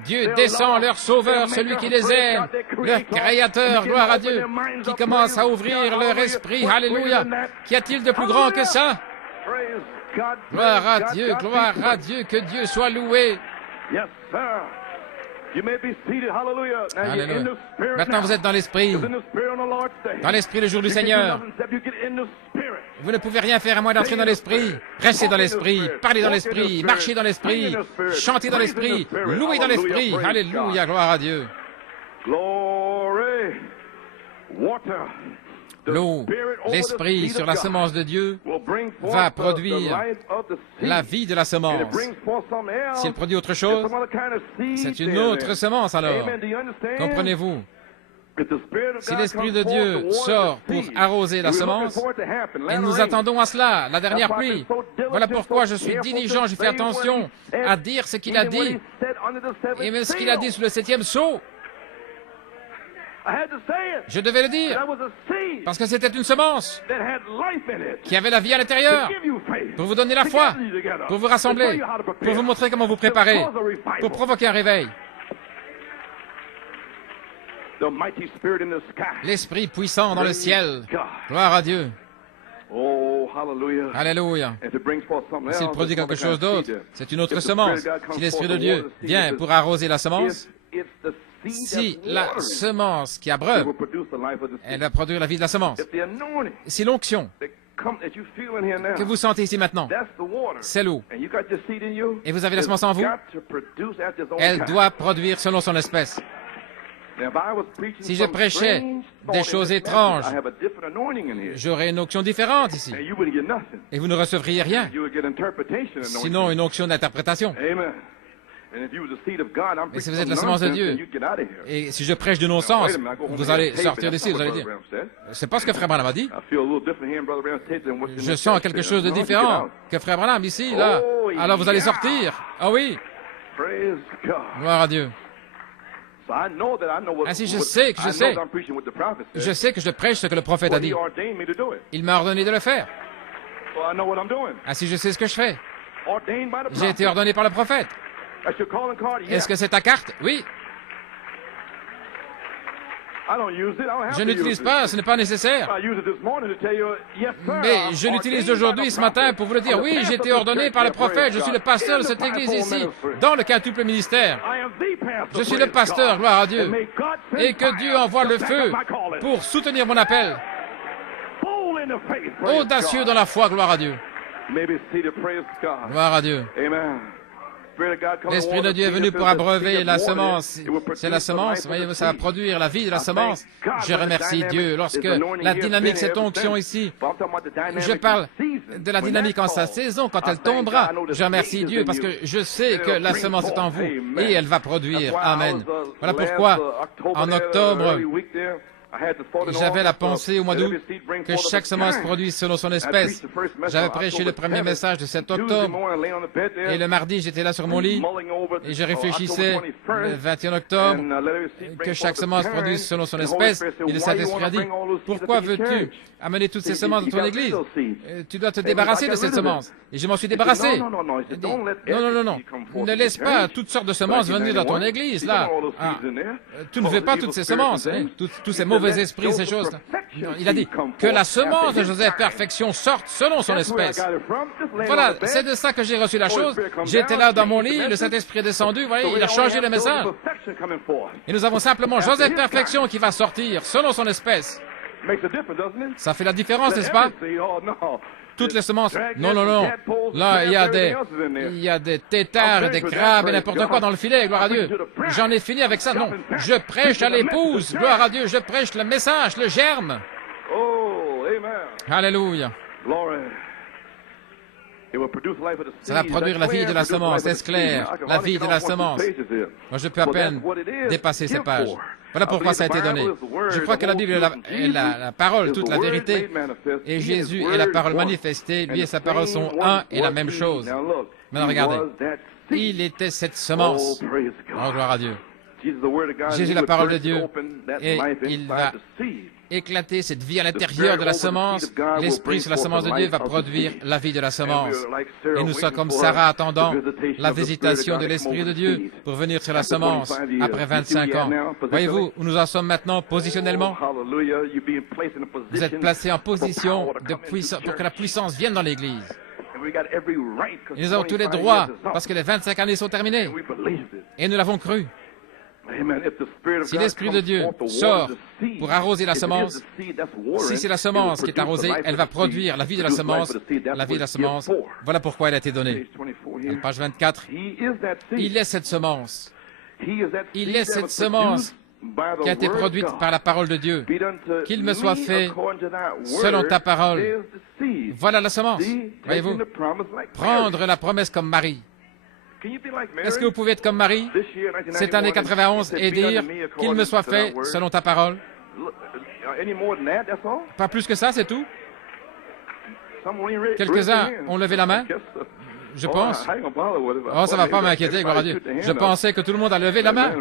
Dieu descend, leur sauveur, celui qui les aime, leur créateur, gloire à Dieu, qui commence à ouvrir leur esprit. Alléluia. Qu'y a-t-il de plus grand que ça? Gloire à Dieu, que Dieu soit loué. Alléluia. Maintenant, vous êtes dans l'esprit. Dans l'esprit le jour du Seigneur. Vous ne pouvez rien faire à moins d'entrer dans l'esprit. Restez dans l'esprit, parlez dans l'esprit, marchez dans l'esprit, chantez dans l'esprit, louez dans l'esprit. Alléluia, gloire à Dieu. L'eau, l'esprit sur la semence de Dieu va produire la vie de la semence. S'il produit autre chose, c'est une autre semence alors. Comprenez-vous? Si l'Esprit de Dieu sort pour arroser la semence, et nous attendons à cela, la dernière pluie. Voilà pourquoi je suis diligent, je fais attention à dire ce qu'il a dit, et même ce qu'il a dit sous le 7e sceau. Je devais le dire, parce que c'était une semence qui avait la vie à l'intérieur, pour vous donner la foi, pour vous rassembler, pour vous montrer comment vous préparer, pour provoquer un réveil. L'Esprit puissant dans le ciel. Gloire à Dieu. Alléluia. S'il produit quelque chose d'autre, c'est une autre semence. Si l'Esprit de Dieu vient pour arroser la semence, si la semence qui abreuve, elle va produire la vie de la semence. Si l'onction que vous sentez ici maintenant, c'est l'eau, et vous avez la semence en vous, elle doit produire selon son espèce. Si je prêchais des choses étranges, j'aurais une onction différente ici. Et vous ne recevriez rien. Sinon, une onction d'interprétation. Et si vous êtes la semence de Dieu, et si je prêche du non-sens, vous allez sortir d'ici, vous allez dire, c'est pas ce que Frère Branham a dit. Je sens quelque chose de différent que Frère Branham ici, là. Alors vous allez sortir. Ah oui. Gloire à Dieu. Ainsi, je sais que je prêche ce que le prophète a dit. Il m'a ordonné de le faire. Ainsi, je sais ce que je fais. J'ai été ordonné par le prophète. Est-ce que c'est ta carte? Oui. Je n'utilise pas, ce n'est pas nécessaire. Mais je l'utilise aujourd'hui, ce matin, pour vous le dire. Oui, j'ai été ordonné par le prophète. Je suis le pasteur de cette église ici, dans le quintuple ministère. Je suis le pasteur, gloire à Dieu. Et que Dieu envoie le feu pour soutenir mon appel. Audacieux dans la foi, gloire à Dieu. Gloire à Dieu. L'Esprit de Dieu est venu pour abreuver la semence. C'est la semence, voyez-vous, ça va produire la vie de la semence. Je remercie Dieu. Lorsque la dynamique, cette onction ici, je parle de la dynamique en sa saison, quand elle tombera, je remercie Dieu parce que je sais que la semence est en vous et elle va produire. Amen. Voilà pourquoi, en octobre, j'avais la pensée au mois d'août que chaque semence produise selon son espèce. J'avais prêché le premier message de 7 octobre et le mardi j'étais là sur mon lit et je réfléchissais le 21 octobre que chaque semence produise selon son espèce et le Saint-Esprit a dit « Pourquoi veux-tu amener toutes ces semences dans ton église? Tu dois te débarrasser de cette semence. » Et je m'en suis débarrassé. Non. Ne laisse pas toutes sortes de semences venir dans ton église, là. Tu ne veux pas toutes ces semences, hein? Tous ces mauvais esprits, ces choses. Il a dit que la semence de Joseph Perfection sorte selon son espèce. Voilà, c'est de ça que j'ai reçu la chose. J'étais là dans mon lit, le Saint-Esprit est descendu, vous voyez, il a changé le message. Et nous avons simplement Joseph Perfection qui va sortir selon son espèce. Ça fait la différence, n'est-ce pas? Toutes les semences. Non. Là, il y a des têtards, des crabes et n'importe quoi dans le filet, gloire à Dieu. J'en ai fini avec ça. Non, je prêche à l'épouse, gloire à Dieu. Je prêche le message, le germe. Alléluia. Ça va produire la vie de la semence, est-ce clair? La vie de la semence. Moi, je peux à peine dépasser ces pages. Voilà pourquoi ça a été donné. Je crois que la Bible est la parole, toute la vérité. Et Jésus est la parole manifestée. Lui et sa parole sont un et la même chose. Maintenant, regardez. Il était cette semence. Oh, gloire à Dieu. Jésus est la parole de Dieu. Et il va éclater cette vie à l'intérieur de la semence. L'Esprit sur la semence de Dieu va produire la vie de la semence. Et nous sommes comme Sarah attendant la visitation de l'Esprit de Dieu pour venir sur la semence après 25 ans. Voyez-vous où nous en sommes maintenant positionnellement? Vous êtes placés en position pour que la puissance vienne dans l'Église. Et nous avons tous les droits parce que les 25 années sont terminées. Et nous l'avons cru. Si l'Esprit de Dieu sort pour arroser la semence, si c'est la semence qui est arrosée, elle va produire la vie de la semence. La vie de la semence, voilà pourquoi elle a été donnée. Page 24, il est cette semence. Il est cette semence qui a été produite par la parole de Dieu. Qu'il me soit fait selon ta parole. Voilà la semence. Voyez-vous, prendre la promesse comme Marie. Est-ce que vous pouvez être comme Marie, cette année 91, et dire qu'il me soit fait selon ta parole? Pas plus que ça, c'est tout? Quelques-uns ont levé la main, je pense. Oh, ça ne va pas m'inquiéter, gloire à Dieu. Je pensais que tout le monde a levé la main.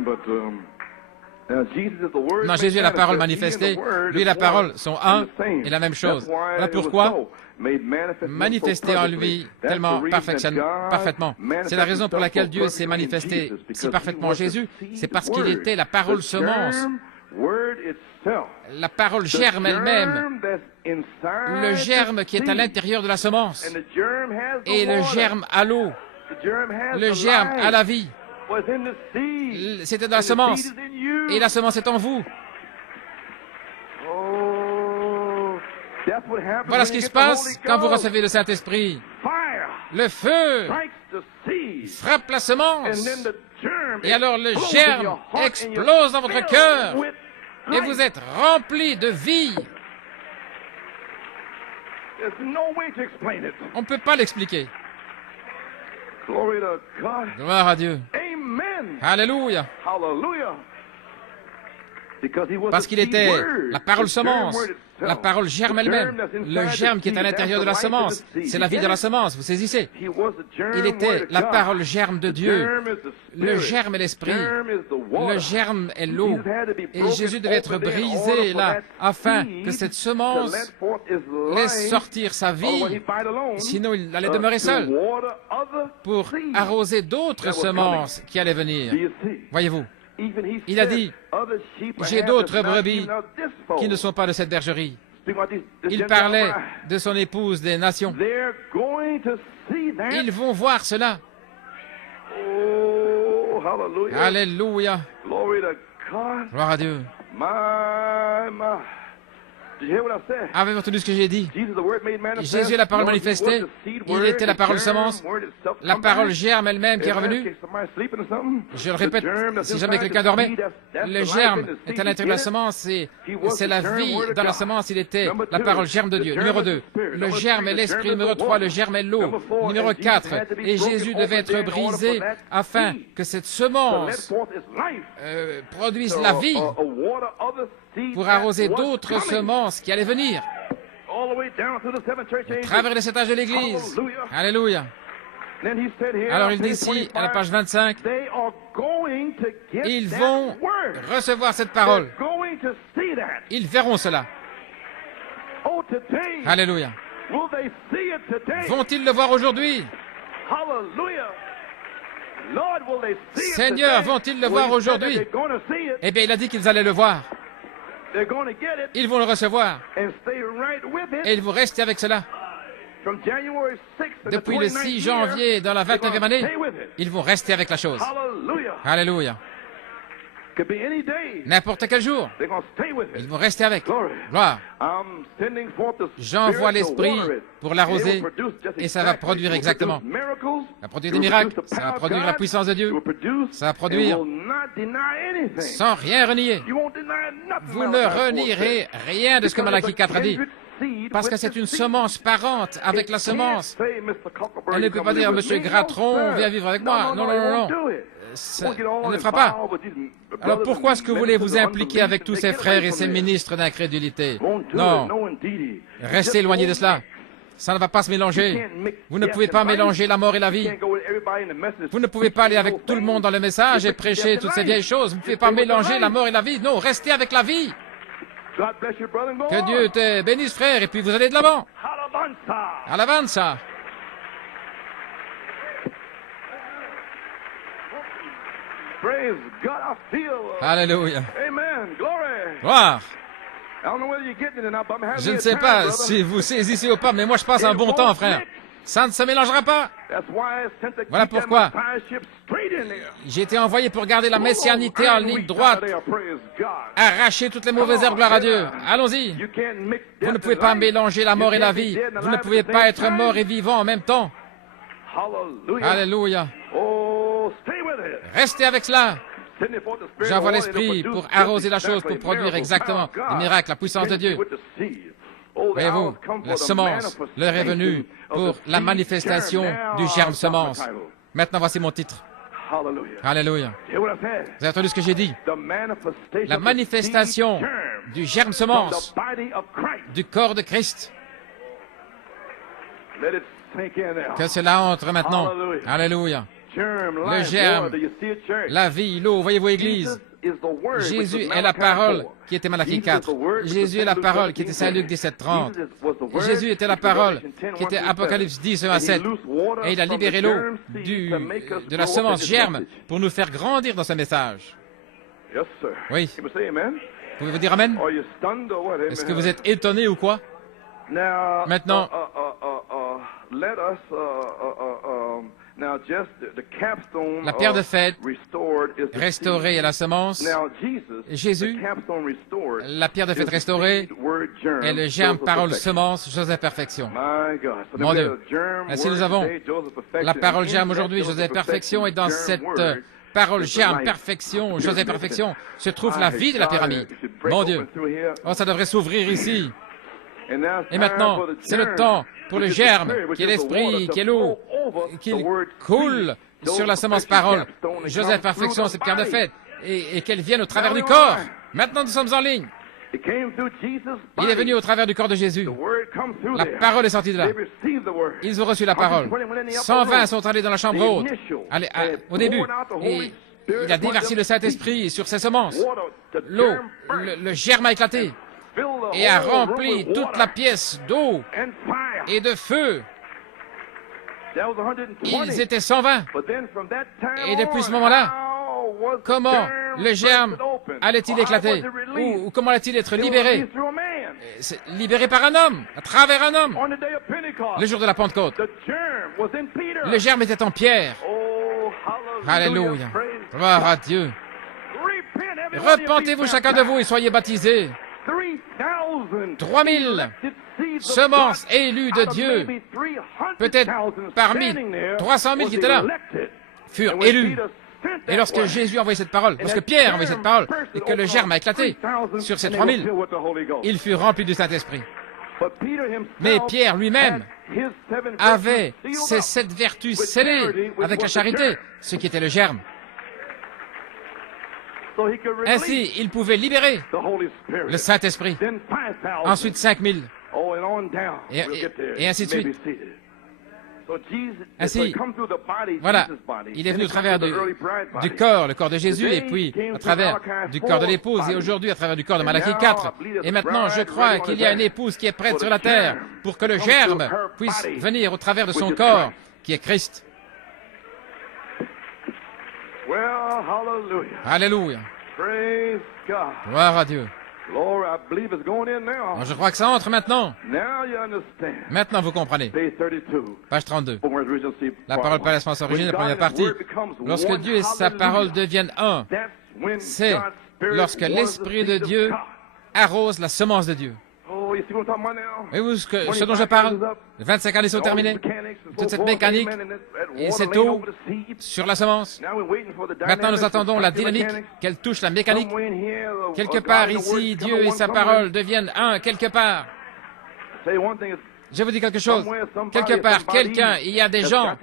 Non, Jésus est la parole manifestée. Lui et la parole sont un et la même chose. Voilà pourquoi manifesté en lui tellement parfaitement. C'est la raison pour laquelle Dieu s'est manifesté si parfaitement en Jésus. C'est parce qu'il était la parole semence. La parole germe elle-même. Le germe qui est à l'intérieur de la semence. Et le germe à l'eau. Le germe à la vie. C'était dans la semence. Et la semence est en vous. Voilà ce qui se passe quand vous recevez le Saint-Esprit. Le feu frappe la semence. Et alors le germe explose dans votre cœur. Et vous êtes rempli de vie. On ne peut pas l'expliquer. Gloire à Dieu. Alléluia. Parce qu'il était la parole semence. La parole germe elle-même. Le germe qui est à l'intérieur de la semence, c'est la vie de la semence, vous saisissez? Il était la parole germe de Dieu. Le germe est l'esprit. Le germe est l'eau. Et Jésus devait être brisé là, afin que cette semence laisse sortir sa vie. Sinon, il allait demeurer seul pour arroser d'autres semences qui allaient venir. Voyez-vous? Il a dit, j'ai d'autres brebis qui ne sont pas de cette bergerie. Il parlait de son épouse des nations. Ils vont voir cela. Alléluia. Gloire à Dieu. Avez-vous entendu ce que j'ai dit? Jésus est la parole manifestée. Il était la parole semence. La parole germe elle-même qui est revenue. Je le répète, si jamais quelqu'un dormait, le germe est à l'intérieur de la semence et c'est la vie dans la semence. Il était la parole germe de Dieu. Numéro 2, le germe est l'esprit. Numéro 3, le germe est l'eau. Numéro 4, et Jésus devait être brisé afin que cette semence produise la vie pour arroser d'autres semences qui allaient venir à travers les 7 âges de l'Église. Alléluia. Alors il dit ici, à la page 25, ils vont recevoir cette parole. Ils verront cela. Alléluia. Vont-ils le voir aujourd'hui? Seigneur, vont-ils le voir aujourd'hui? Eh bien, il a dit qu'ils allaient le voir. Ils vont le recevoir. Et ils vont rester avec cela. Depuis le 6 janvier, dans la 29e année, ils vont rester avec la chose. Alléluia. N'importe quel jour, ils vont rester avec. Gloire. J'envoie l'Esprit pour l'arroser et ça va produire exactement. Ça va produire des miracles, ça va produire la puissance de Dieu, ça va produire sans rien renier. Vous ne renierez rien de ce que Malachie 4 a dit. Parce que c'est une semence parente avec la semence. Elle ne peut pas dire, Monsieur Gratron, viens vivre avec moi. Non, non, non, non. On ne le fera pas. Alors pourquoi est-ce que vous voulez vous impliquer avec tous ces frères et ces ministres d'incrédulité? Non. Restez éloignés de cela. Ça ne va pas se mélanger. Vous ne pouvez pas mélanger la mort et la vie. Vous ne pouvez pas aller avec tout le monde dans le message et prêcher toutes ces vieilles choses. Vous ne pouvez pas mélanger la mort et la vie. Non, restez avec la vie. Que Dieu te bénisse, frère, et puis vous allez de l'avant. Alabanza. Alléluia. Gloire. Je ne sais pas si vous saisissez ou pas, mais moi je passe un bon temps, frère. Ça ne se mélangera pas. Voilà pourquoi j'ai été envoyé pour garder la messianité en ligne droite, arracher toutes les mauvaises herbes, gloire à Dieu. Allons-y. Vous ne pouvez pas mélanger la mort et la vie. Vous ne pouvez pas être mort et vivant en même temps. Alléluia. Restez avec cela. J'envoie l'Esprit pour arroser la chose, pour produire exactement les miracles, la puissance de Dieu. Voyez-vous, la semence, l'heure est venue pour la manifestation du germe semence. Maintenant, voici mon titre. Alléluia. Vous avez entendu ce que j'ai dit? La manifestation du germe semence du corps de Christ. Que cela entre maintenant. Alléluia. Le germe, la vie, l'eau. Voyez-vous, Église? Jésus est la parole qui était Malachie 4. Jésus est la parole qui était Saint Luc 17:30. Jésus était la parole qui était Apocalypse 10, 1 à 7. Et il a libéré l'eau de la semence germe pour nous faire grandir dans ce message. Oui. Pouvez-vous dire Amen? Est-ce que vous êtes étonné ou quoi? Maintenant, la pierre de fête restaurée à la semence. Jésus, la pierre de fête restaurée, est le germe, parole, semence, Joseph Perfection. Mon Dieu. Ainsi nous avons la parole germe aujourd'hui, Joseph Perfection, et dans cette parole germe, perfection, Joseph Perfection, se trouve la vie de la pyramide. Mon Dieu. Oh, ça devrait s'ouvrir ici. Et maintenant, c'est le temps pour le germe, qui est l'esprit, qui est l'eau, qui coule sur la semence parole. Joseph Perfection, cette pierre de fête, et qu'elle vienne au travers du corps. Maintenant, nous sommes en ligne. Il est venu au travers du corps de Jésus. La parole est sortie de là. Ils ont reçu la parole. 120 sont allés dans la chambre haute, au début. Et il a déversé le Saint-Esprit sur ses semences. L'eau, le germe a éclaté et a rempli toute la pièce d'eau et de feu. Ils étaient 120. Et depuis ce moment-là, comment le germe allait-il éclater? Ou comment allait-il être libéré? Libéré par un homme, à travers un homme. Le jour de la Pentecôte, le germe était en Pierre. Alléluia. Gloire à Dieu. Repentez-vous chacun de vous et soyez baptisés. 3000 semences élues de Dieu, peut-être parmi 300 000 qui étaient là, furent élus. Et lorsque Jésus a envoyé cette parole, lorsque Pierre a envoyé cette parole, et que le germe a éclaté sur ces 3000, il fut rempli du Saint-Esprit. Mais Pierre lui-même avait ces 7 vertus scellées avec la charité, ce qui était le germe. Ainsi, il pouvait libérer le Saint-Esprit. Ensuite, 5000. Et ainsi de suite. Ainsi, voilà, il est venu au travers du corps, le corps de Jésus, et puis à travers du corps de l'épouse, et aujourd'hui à travers du corps de Malachie 4. Et maintenant, je crois qu'il y a une épouse qui est prête sur la terre pour que le germe puisse venir au travers de son corps, qui est Christ. Alléluia. Gloire à Dieu. Je crois que ça entre maintenant. Maintenant, vous comprenez. Page 32. La parole par l'espérance originelle, la première partie. Lorsque Dieu et sa parole deviennent un, c'est lorsque l'Esprit de Dieu arrose la semence de Dieu. Voyez-vous ce dont je parle? 25 années sont terminées. Toute cette mécanique et cette eau sur la semence. Maintenant, nous attendons la dynamique, qu'elle touche la mécanique. Quelque part ici, Dieu et sa parole deviennent un, quelque part. Je vous dis quelque chose. Quelque part, il y a des gens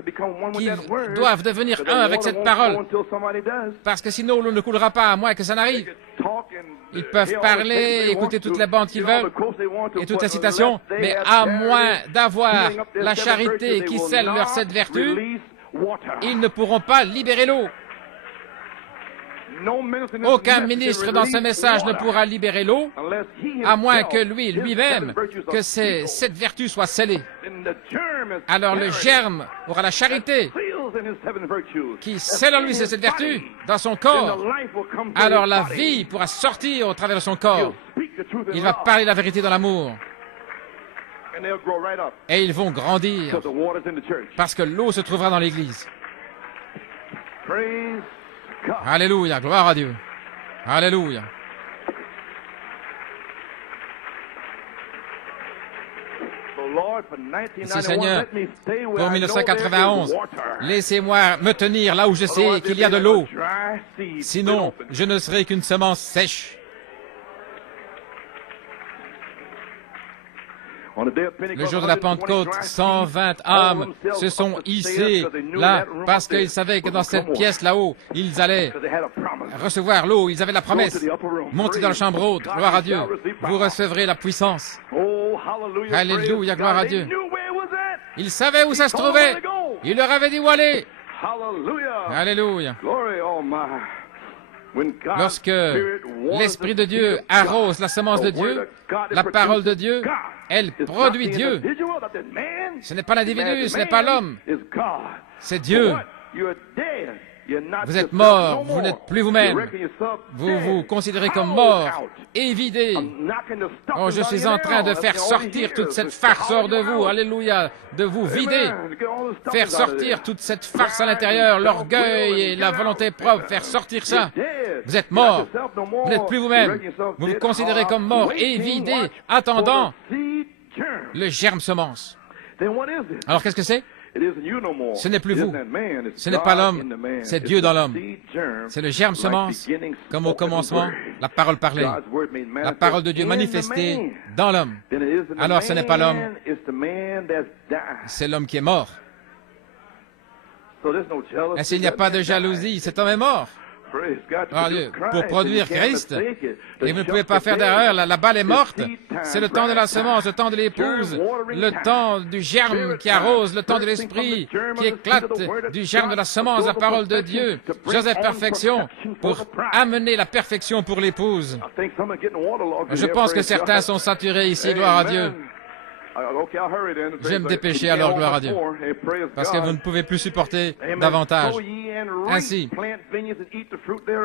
qui doivent devenir un avec cette parole. Parce que sinon, l'eau ne coulera pas, à moins que ça n'arrive. Ils peuvent parler, écouter toutes les bandes qu'ils veulent et toutes les citations, mais à moins d'avoir la charité qui scelle leurs 7 vertus, ils ne pourront pas libérer l'eau. Aucun ministre dans ce message ne pourra libérer l'eau, à moins que lui-même, que ces 7 vertus soient scellées. Alors le germe aura la charité qui scelle en lui ces 7 vertus dans son corps. Alors la vie pourra sortir au travers de son corps. Il va parler la vérité dans l'amour. Et ils vont grandir parce que l'eau se trouvera dans l'Église. Alléluia, gloire à Dieu. Alléluia. Ici, Seigneur, pour 1991, laissez-moi me tenir là où je sais qu'il y a de l'eau. Sinon, je ne serai qu'une semence sèche. Le jour de la Pentecôte, 120 âmes se sont hissées là parce qu'ils savaient que dans cette pièce là-haut, ils allaient recevoir l'eau. Ils avaient la promesse. Montez dans la chambre haute. Gloire à Dieu. Vous recevrez la puissance. Alléluia, gloire à Dieu. Ils savaient où ça se trouvait. Il leur avait dit où aller. Alléluia. Lorsque l'Esprit de Dieu arrose la semence de Dieu, la parole de Dieu, elle produit Dieu. Ce n'est pas l'individu, ce n'est pas l'homme, c'est Dieu. Vous êtes mort, vous n'êtes plus vous-même. Vous vous considérez comme mort et vidé. Oh, je suis en train de faire sortir toute cette farce hors de vous. Alléluia. De vous vider. Faire sortir toute cette farce à l'intérieur, l'orgueil et la volonté propre. Faire sortir ça. Vous êtes mort. Vous n'êtes plus vous-même. Vous vous considérez comme mort et vidé, attendant le germe semence. Alors qu'est-ce que c'est? Ce n'est plus vous, ce n'est pas l'homme, c'est Dieu dans l'homme. C'est le germe semence, comme au commencement, la parole parlée, la parole de Dieu manifestée dans l'homme. Alors ce n'est pas l'homme, c'est l'homme qui est mort. Ainsi il n'y a pas de jalousie, cet homme est mort. Oh Dieu, pour produire Christ, et vous ne pouvez pas faire d'erreur, la balle est morte. C'est le temps de la semence, le temps de l'épouse, le temps du germe qui arrose, le temps de l'esprit qui éclate, du germe de la semence, la parole de Dieu. Joseph Perfection, pour amener la perfection pour l'épouse. Je pense que certains sont saturés ici, gloire à Dieu. Je vais me dépêcher alors, gloire à Dieu, parce que vous ne pouvez plus supporter davantage. Ainsi,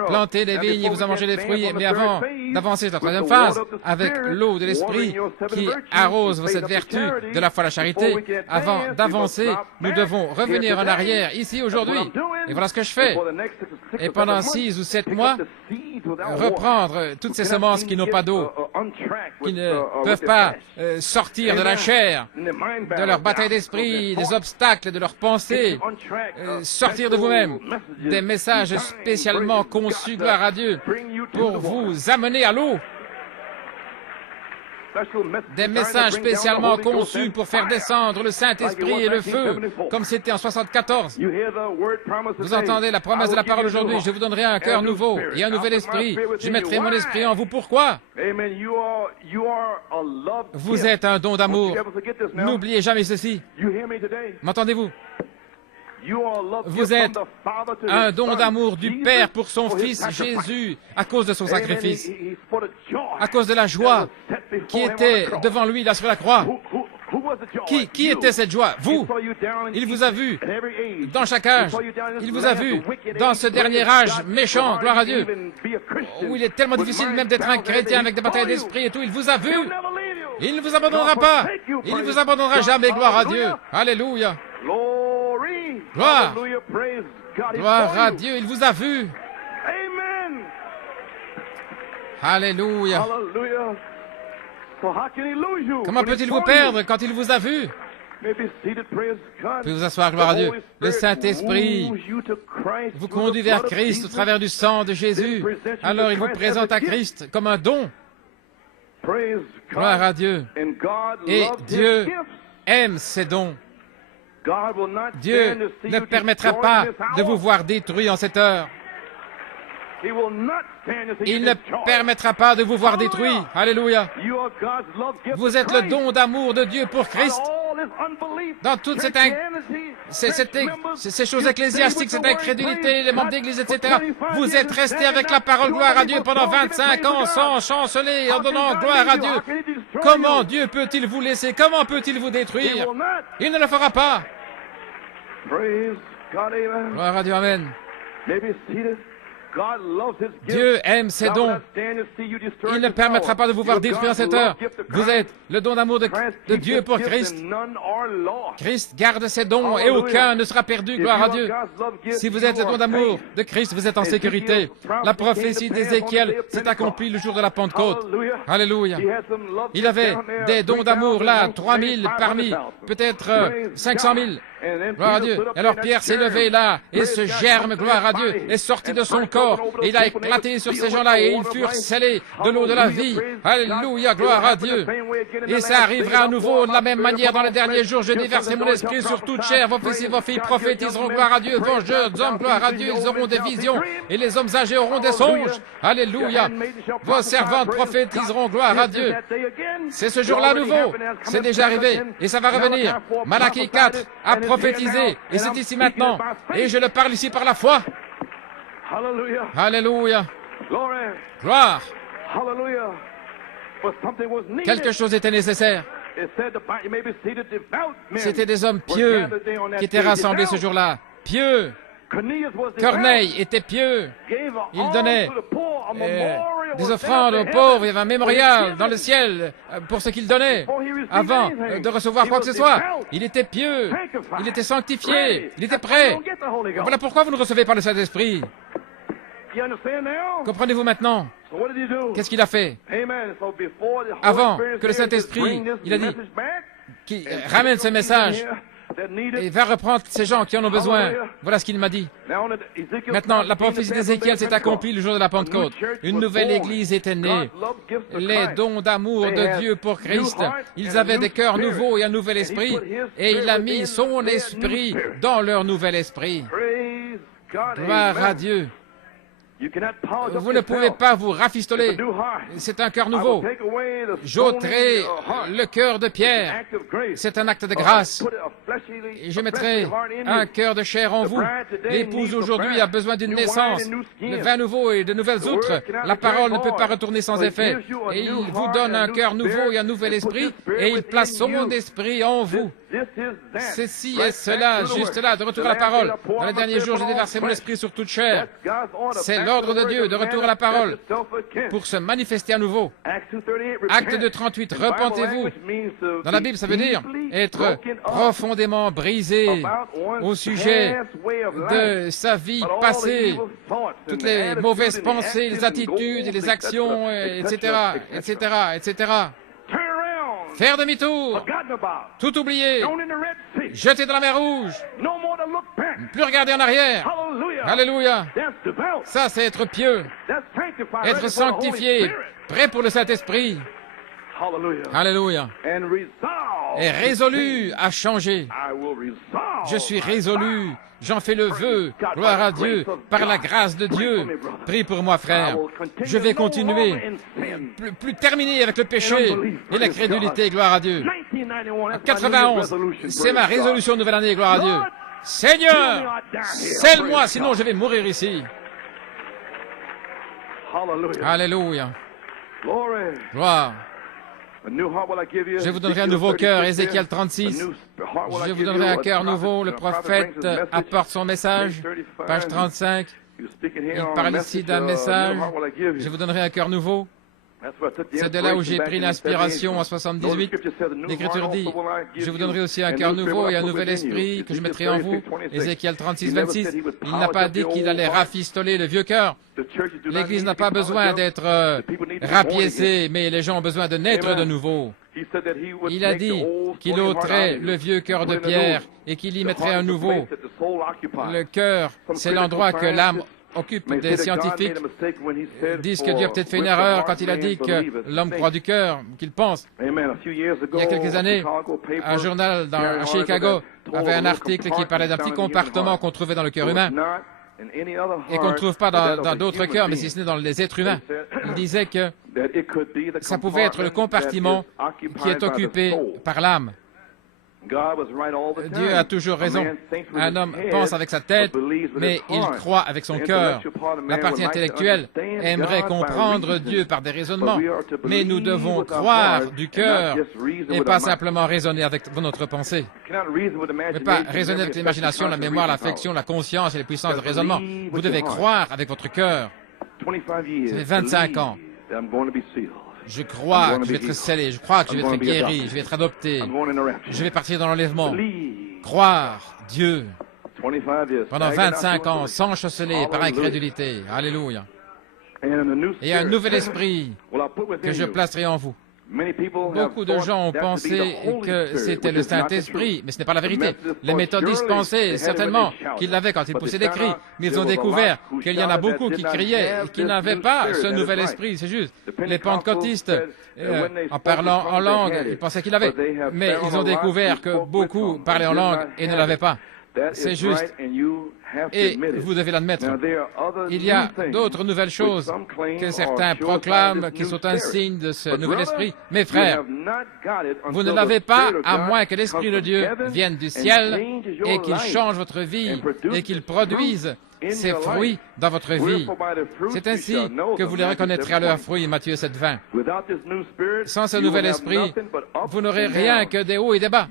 plantez des vignes et vous en mangez les fruits, mais avant d'avancer sur la troisième phase, avec l'eau de l'Esprit qui arrose cette vertu de la foi et la charité, avant d'avancer, nous devons revenir en arrière, ici, aujourd'hui. Et voilà ce que je fais. Et pendant 6 ou 7 mois, reprendre toutes ces semences qui n'ont pas d'eau, qui ne peuvent pas sortir de la chair, de leur bataille d'esprit, des obstacles, de leurs pensées, sortir de vous-même, des messages spécialement conçus, gloire à Dieu, pour vous amener à l'eau. Des messages spécialement conçus pour faire descendre le Saint-Esprit et le feu, comme c'était en 74. Vous entendez la promesse de la parole aujourd'hui. Je vous donnerai un cœur nouveau et un nouvel esprit. Je mettrai mon esprit en vous. Pourquoi? Vous êtes un don d'amour. N'oubliez jamais ceci. M'entendez-vous? Vous êtes un don d'amour du Père pour son Fils Jésus à cause de son sacrifice, à cause de la joie qui était devant lui là sur la croix. Qui était cette joie? Vous. Il vous a vu dans chaque âge. Il vous a vu dans ce dernier âge méchant, gloire à Dieu, où il est tellement difficile même d'être un chrétien avec des batailles d'esprit et tout. Il vous a vu. Il ne vous abandonnera pas. Il ne vous abandonnera jamais, gloire à Dieu. Alléluia. Gloire. Gloire à Dieu, il vous a vu. Alléluia. Comment peut-il vous perdre quand il vous a vu? Puis vous asseoir, gloire à Dieu. Le Saint-Esprit vous conduit vers Christ au travers du sang de Jésus. Alors il vous présente à Christ comme un don. Gloire à Dieu. Et Dieu aime ces dons. Dieu ne permettra pas de vous voir détruit en cette heure. Il ne permettra pas de vous voir détruit. Alléluia. Vous êtes le don d'amour de Dieu pour Christ. Dans toute ces choses ecclésiastiques, cette incrédulité, les membres d'église, etc. Vous êtes restés avec la parole gloire à Dieu pendant 25 ans sans chanceler, en donnant gloire à Dieu. Comment Dieu peut-il vous laisser? Comment peut-il vous détruire? Il ne le fera pas. Gloire à Dieu, amen. Dieu aime ses dons. Il ne permettra pas de vous voir détruire en cette heure. Vous êtes le don d'amour de Dieu pour Christ. Christ garde ses dons et aucun ne sera perdu, gloire à Dieu. Si vous êtes le don d'amour de Christ, vous êtes en sécurité. La prophétie d'Ézéchiel s'est accomplie le jour de la Pentecôte. Alléluia. Il avait des dons d'amour là, 3000 parmi peut-être 500 000. Gloire à Dieu. Et alors Pierre s'est levé là, et ce germe, gloire à Dieu, est sorti de son corps. encore. Et il a éclaté sur ces gens-là et ils furent scellés de l'eau de la vie. Alléluia, gloire à Dieu. Et ça arrivera à nouveau de la même manière dans les derniers jours. Je déverserai mon esprit sur toute chair. Vos fils et vos filles prophétiseront, gloire à Dieu. Vos jeunes hommes, gloire à Dieu, ils auront des visions. Et les hommes âgés auront des songes. Alléluia. Vos servantes prophétiseront, gloire à Dieu. C'est ce jour-là à nouveau. C'est déjà arrivé. Et ça va revenir. Malachie 4 a prophétisé. Et c'est ici maintenant. Et je le parle ici par la foi. Alléluia. Gloire. Quelque chose était nécessaire. C'était des hommes pieux qui étaient rassemblés ce jour-là. Pieux. Corneille était pieux. Il donnait des offrandes aux pauvres. Il y avait un mémorial dans le ciel pour ce qu'il donnait avant de recevoir quoi que ce soit. Il était pieux. Il était sanctifié. Il était prêt. Voilà pourquoi vous ne recevez pas le Saint-Esprit. Comprenez-vous maintenant? Qu'est-ce qu'il a fait? Avant que le Saint-Esprit, il a dit, qu'il ramène ce message et va reprendre ces gens qui en ont besoin. Voilà ce qu'il m'a dit. Maintenant, la prophétie d'Ézéchiel s'est accomplie le jour de la Pentecôte. Une nouvelle Église était née. Les dons d'amour de Dieu pour Christ. Ils avaient des cœurs nouveaux et un nouvel esprit. Et il a mis son esprit dans leur nouvel esprit. Gloire à Dieu. Vous ne pouvez pas vous rafistoler. C'est un cœur nouveau. J'ôterai le cœur de pierre. C'est un acte de grâce. Et je mettrai un cœur de chair en vous. L'épouse aujourd'hui a besoin d'une naissance, de vin nouveau et de nouvelles outres. La parole ne peut pas retourner sans effet. Et il vous donne un cœur nouveau et un nouvel esprit. Et il place son esprit en vous. Ceci et cela, juste là, de retour à la parole. Dans les derniers jours, j'ai déversé mon esprit sur toute chair. C'est l'ordre de Dieu de retour à la parole pour se manifester à nouveau. Acte 2:38, repentez-vous. Dans la Bible, ça veut dire être profondément brisé au sujet de sa vie passée, toutes les mauvaises pensées, les attitudes, les actions, etc., etc., etc. Faire demi-tour, tout oublier, jeter dans la mer Rouge, plus regarder en arrière. Alléluia. Ça, c'est être pieux, être sanctifié, prêt pour le Saint-Esprit. Alléluia. Et résolu à changer. Je suis résolu. J'en fais le vœu. Gloire à Dieu. Par la grâce de Dieu. Prie pour moi, frère. Je vais continuer. Plus terminer avec le péché et la crédulité. Gloire à Dieu. En 91, c'est ma résolution de nouvelle année. Gloire à Dieu. Seigneur, scelle-moi, sinon je vais mourir ici. Alléluia. Gloire. Je vous donnerai un nouveau cœur, Ézéchiel 36. Je vous donnerai un cœur nouveau. Le prophète apporte son message, page 35. Il parle ici d'un message. Je vous donnerai un cœur nouveau. C'est de là où j'ai pris l'inspiration en 78. L'Écriture dit, je vous donnerai aussi un cœur nouveau et un nouvel esprit que je mettrai en vous. Ézéchiel 36, 26. Il n'a pas dit qu'il allait rafistoler le vieux cœur. L'Église n'a pas besoin d'être rapiécée, mais les gens ont besoin de naître de nouveau. Il a dit qu'il ôterait le vieux cœur de pierre et qu'il y mettrait un nouveau. Le cœur, c'est l'endroit que l'âme occupe. Des scientifiques disent que Dieu a peut-être fait une erreur quand il a dit que l'homme croit du cœur, qu'il pense. Il y a quelques années, un journal à Chicago avait un article qui parlait d'un petit compartiment qu'on trouvait dans le cœur humain et qu'on ne trouve pas dans d'autres cœurs, mais si ce n'est dans les êtres humains. Il disait que ça pouvait être le compartiment qui est occupé par l'âme. Dieu a toujours raison. Un homme pense avec sa tête, mais il croit avec son cœur. La partie intellectuelle aimerait comprendre Dieu par des raisonnements, mais nous devons croire du cœur et pas simplement raisonner avec notre pensée. Mais pas raisonner avec l'imagination, la mémoire, l'affection, la conscience et les puissances de raisonnement. Vous devez croire avec votre cœur. Ça fait 25 ans. Je crois que je vais être scellé, je crois que je vais être guéri, je vais être adopté, je vais partir dans l'enlèvement. Croire Dieu pendant 25 ans, sans chanceler par incrédulité. Alléluia. Et un nouvel esprit que je placerai en vous. Beaucoup de gens ont pensé que c'était le Saint-Esprit, mais ce n'est pas la vérité. Les méthodistes pensaient certainement qu'ils l'avaient quand ils poussaient des cris, mais ils ont découvert qu'il y en a beaucoup qui criaient et qui n'avaient pas ce nouvel esprit, c'est juste. Les pentecôtistes, en parlant en langue, ils pensaient qu'ils l'avaient, mais ils ont découvert que beaucoup parlaient en langue et ne l'avaient pas. C'est juste. Et vous devez l'admettre. Il y a d'autres nouvelles choses que certains proclament qui sont un signe de ce nouvel esprit. Mes frères, vous ne l'avez pas à moins que l'Esprit de Dieu vienne du ciel et qu'il change votre vie et qu'il produise ses fruits dans votre vie. C'est ainsi que vous les reconnaîtrez à leurs fruits, Matthieu 7,20. Sans ce nouvel esprit, vous n'aurez rien que des hauts et des bas.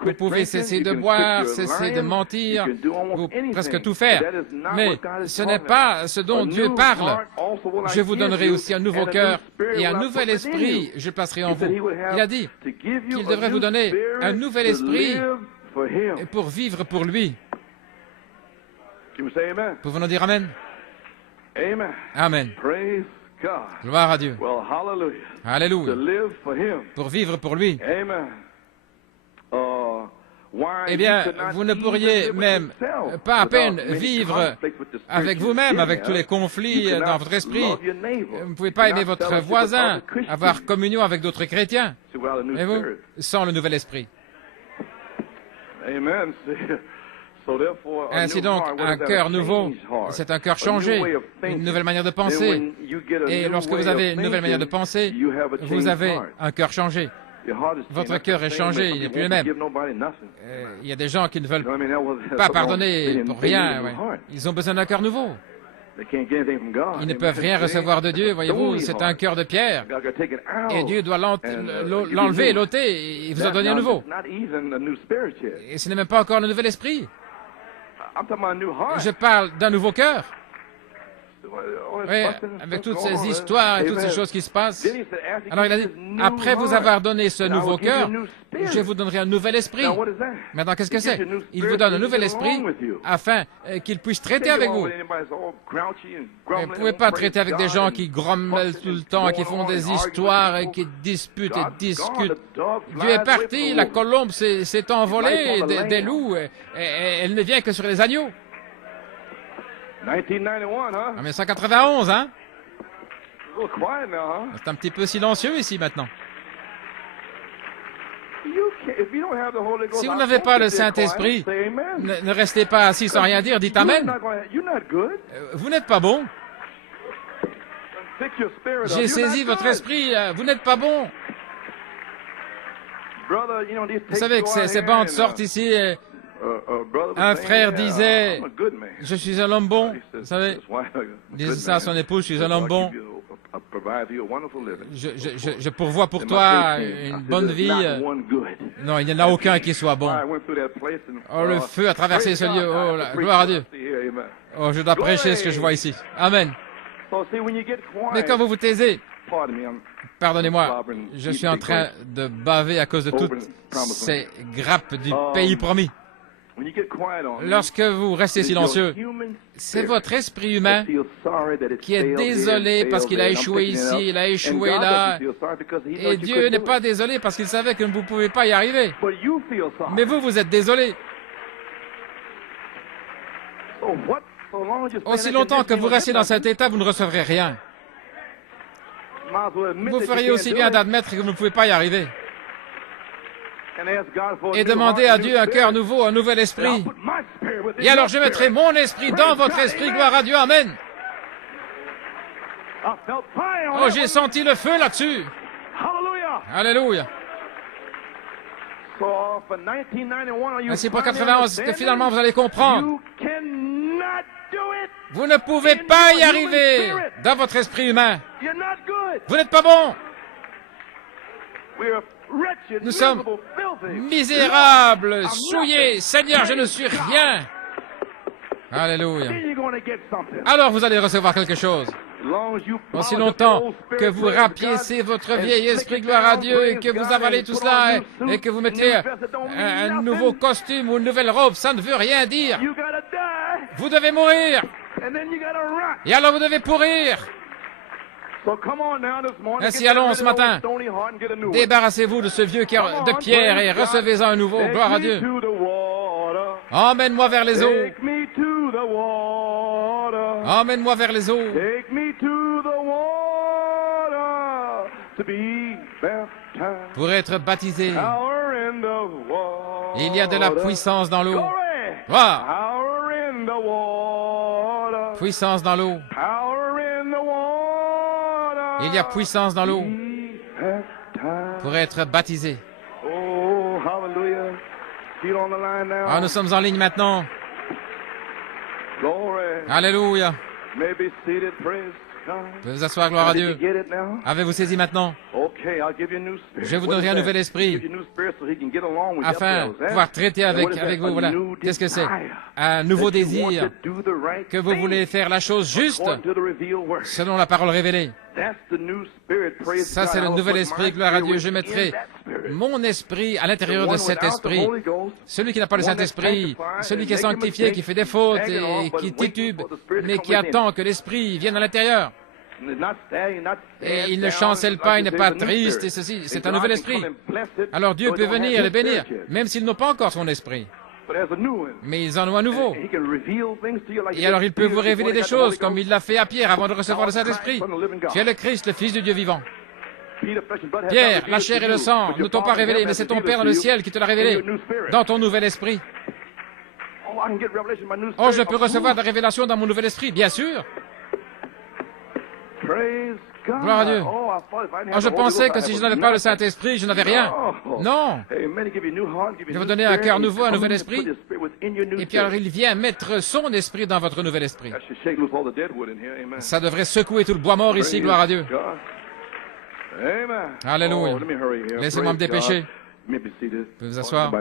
Vous pouvez cesser de boire, cesser de mentir, vous presque tout faire. Mais ce n'est pas ce dont Dieu parle. Je vous donnerai aussi un nouveau cœur et un nouvel esprit, je placerai en vous. Il a dit qu'il devrait vous donner un nouvel esprit pour vivre pour lui. Pouvons-nous dire Amen? Amen. Gloire à Dieu. Alléluia. Pour vivre pour lui. Eh bien, vous ne pourriez même pas à peine vivre avec vous-même, avec tous les conflits dans votre esprit. Vous ne pouvez pas aimer votre voisin, avoir communion avec d'autres chrétiens. Et vous, sans le nouvel esprit. Ainsi donc, un cœur nouveau, c'est un cœur changé, une nouvelle manière de penser. Et lorsque vous avez une nouvelle manière de penser, vous avez un cœur changé. Votre cœur est changé, il n'est plus le même. Il y a des gens qui ne veulent pas pardonner pour rien. Ouais. Ils ont besoin d'un cœur nouveau. Ils ne peuvent rien recevoir de Dieu, voyez-vous, c'est un cœur de pierre. Et Dieu doit l'enlever, l'ôter, et vous en donner un nouveau. Et ce n'est même pas encore le nouvel esprit. Je parle d'un nouveau cœur. Oui, avec toutes ces histoires et toutes ces choses qui se passent. Alors il a dit, après vous avoir donné ce nouveau cœur, je vous donnerai un nouvel esprit. Maintenant, qu'est-ce que c'est? Il vous donne un nouvel esprit afin qu'il puisse traiter avec vous. Vous ne pouvez pas traiter avec des gens qui grommellent tout le temps, qui font des histoires et qui disputent et discutent. Dieu est parti, la colombe s'est envolée des loups, et elle ne vient que sur les agneaux. En 1991, hein? C'est un petit peu silencieux ici maintenant. Si vous n'avez pas le Saint-Esprit, ne restez pas assis sans rien dire, dites Amen. Vous n'êtes pas bon. J'ai saisi votre esprit, vous n'êtes pas bon. Vous savez que ces bandes sortent ici. Un frère disait, je suis un homme bon, vous savez, il disait ça à son épouse, je suis un homme bon, je pourvois pour toi une bonne vie. Non, il n'y en a aucun qui soit bon. Oh, le feu a traversé ce lieu, oh, gloire à Dieu. Oh, je dois prêcher ce que je vois ici. Amen. Mais quand vous vous taisez, pardonnez-moi, je suis en train de baver à cause de toutes ces grappes du pays promis. Lorsque vous restez silencieux, c'est votre esprit humain qui est désolé parce qu'il a échoué ici, il a échoué là. Et Dieu n'est pas désolé parce qu'il savait que vous ne pouvez pas y arriver. Mais vous, vous êtes désolé. Aussi longtemps que vous restez dans cet état, vous ne recevrez rien. Vous feriez aussi bien d'admettre que vous ne pouvez pas y arriver. Et demander à Dieu un cœur nouveau, un nouvel esprit. Et alors je mettrai mon esprit dans votre esprit, gloire à Dieu, Amen. Oh, j'ai senti le feu là-dessus. Alléluia. Ainsi pour 91, que finalement vous allez comprendre. Vous ne pouvez pas y arriver dans votre esprit humain. Vous n'êtes pas bon. Nous sommes misérables, souillés. Seigneur, je ne suis rien. Alléluia. Alors vous allez recevoir quelque chose. Aussi longtemps que vous rapiécez votre vieil esprit, gloire à Dieu, et que vous avalez tout cela, et que vous mettez un nouveau costume ou une nouvelle robe, ça ne veut rien dire. Vous devez mourir. Et alors vous devez pourrir. Ainsi, allons ce matin. Débarrassez-vous de ce vieux cœur de pierre et recevez-en un nouveau. Gloire à Dieu. Emmène-moi vers les eaux. Emmène-moi vers les eaux. Pour être baptisé. Il y a de la puissance dans l'eau. Wow. Puissance dans l'eau. Il y a puissance dans l'eau pour être baptisé. Ah, nous sommes en ligne maintenant. Alléluia. Vous vous asseoir, gloire à Dieu. Avez-vous saisi maintenant? Je vous donnerai un nouvel esprit afin de pouvoir traiter avec vous. Voilà. Qu'est-ce que c'est? Un nouveau désir que vous voulez faire la chose juste selon la parole révélée. Ça, c'est le nouvel esprit, gloire à Dieu. Je mettrai mon esprit à l'intérieur de cet esprit. Celui qui n'a pas le Saint-Esprit, celui qui est sanctifié, qui fait des fautes et qui titube, mais qui attend que l'esprit vienne à l'intérieur. Et il ne chancelle pas, il n'est pas triste, et ceci, c'est un nouvel esprit. Alors Dieu peut venir les bénir, même s'ils n'ont pas encore son esprit. Mais ils en ont un nouveau. Et alors il peut vous révéler des choses, comme il l'a fait à Pierre avant de recevoir le Saint-Esprit. Tu es le Christ, le Fils du Dieu vivant. Pierre, la chair et le sang ne t'ont pas révélé, mais c'est ton Père dans le ciel qui te l'a révélé, dans ton nouvel esprit. Oh, je peux recevoir des révélations dans mon nouvel esprit, bien sûr. Gloire à Dieu. Oh, je pensais que si je n'avais pas le Saint-Esprit, je n'avais rien. Non. Il va vous donner un cœur nouveau, un nouvel esprit. Et puis alors il vient mettre son esprit dans votre nouvel esprit. Ça devrait secouer tout le bois mort ici, gloire à Dieu. Alléluia. Laissez-moi me dépêcher. Vous pouvez vous asseoir.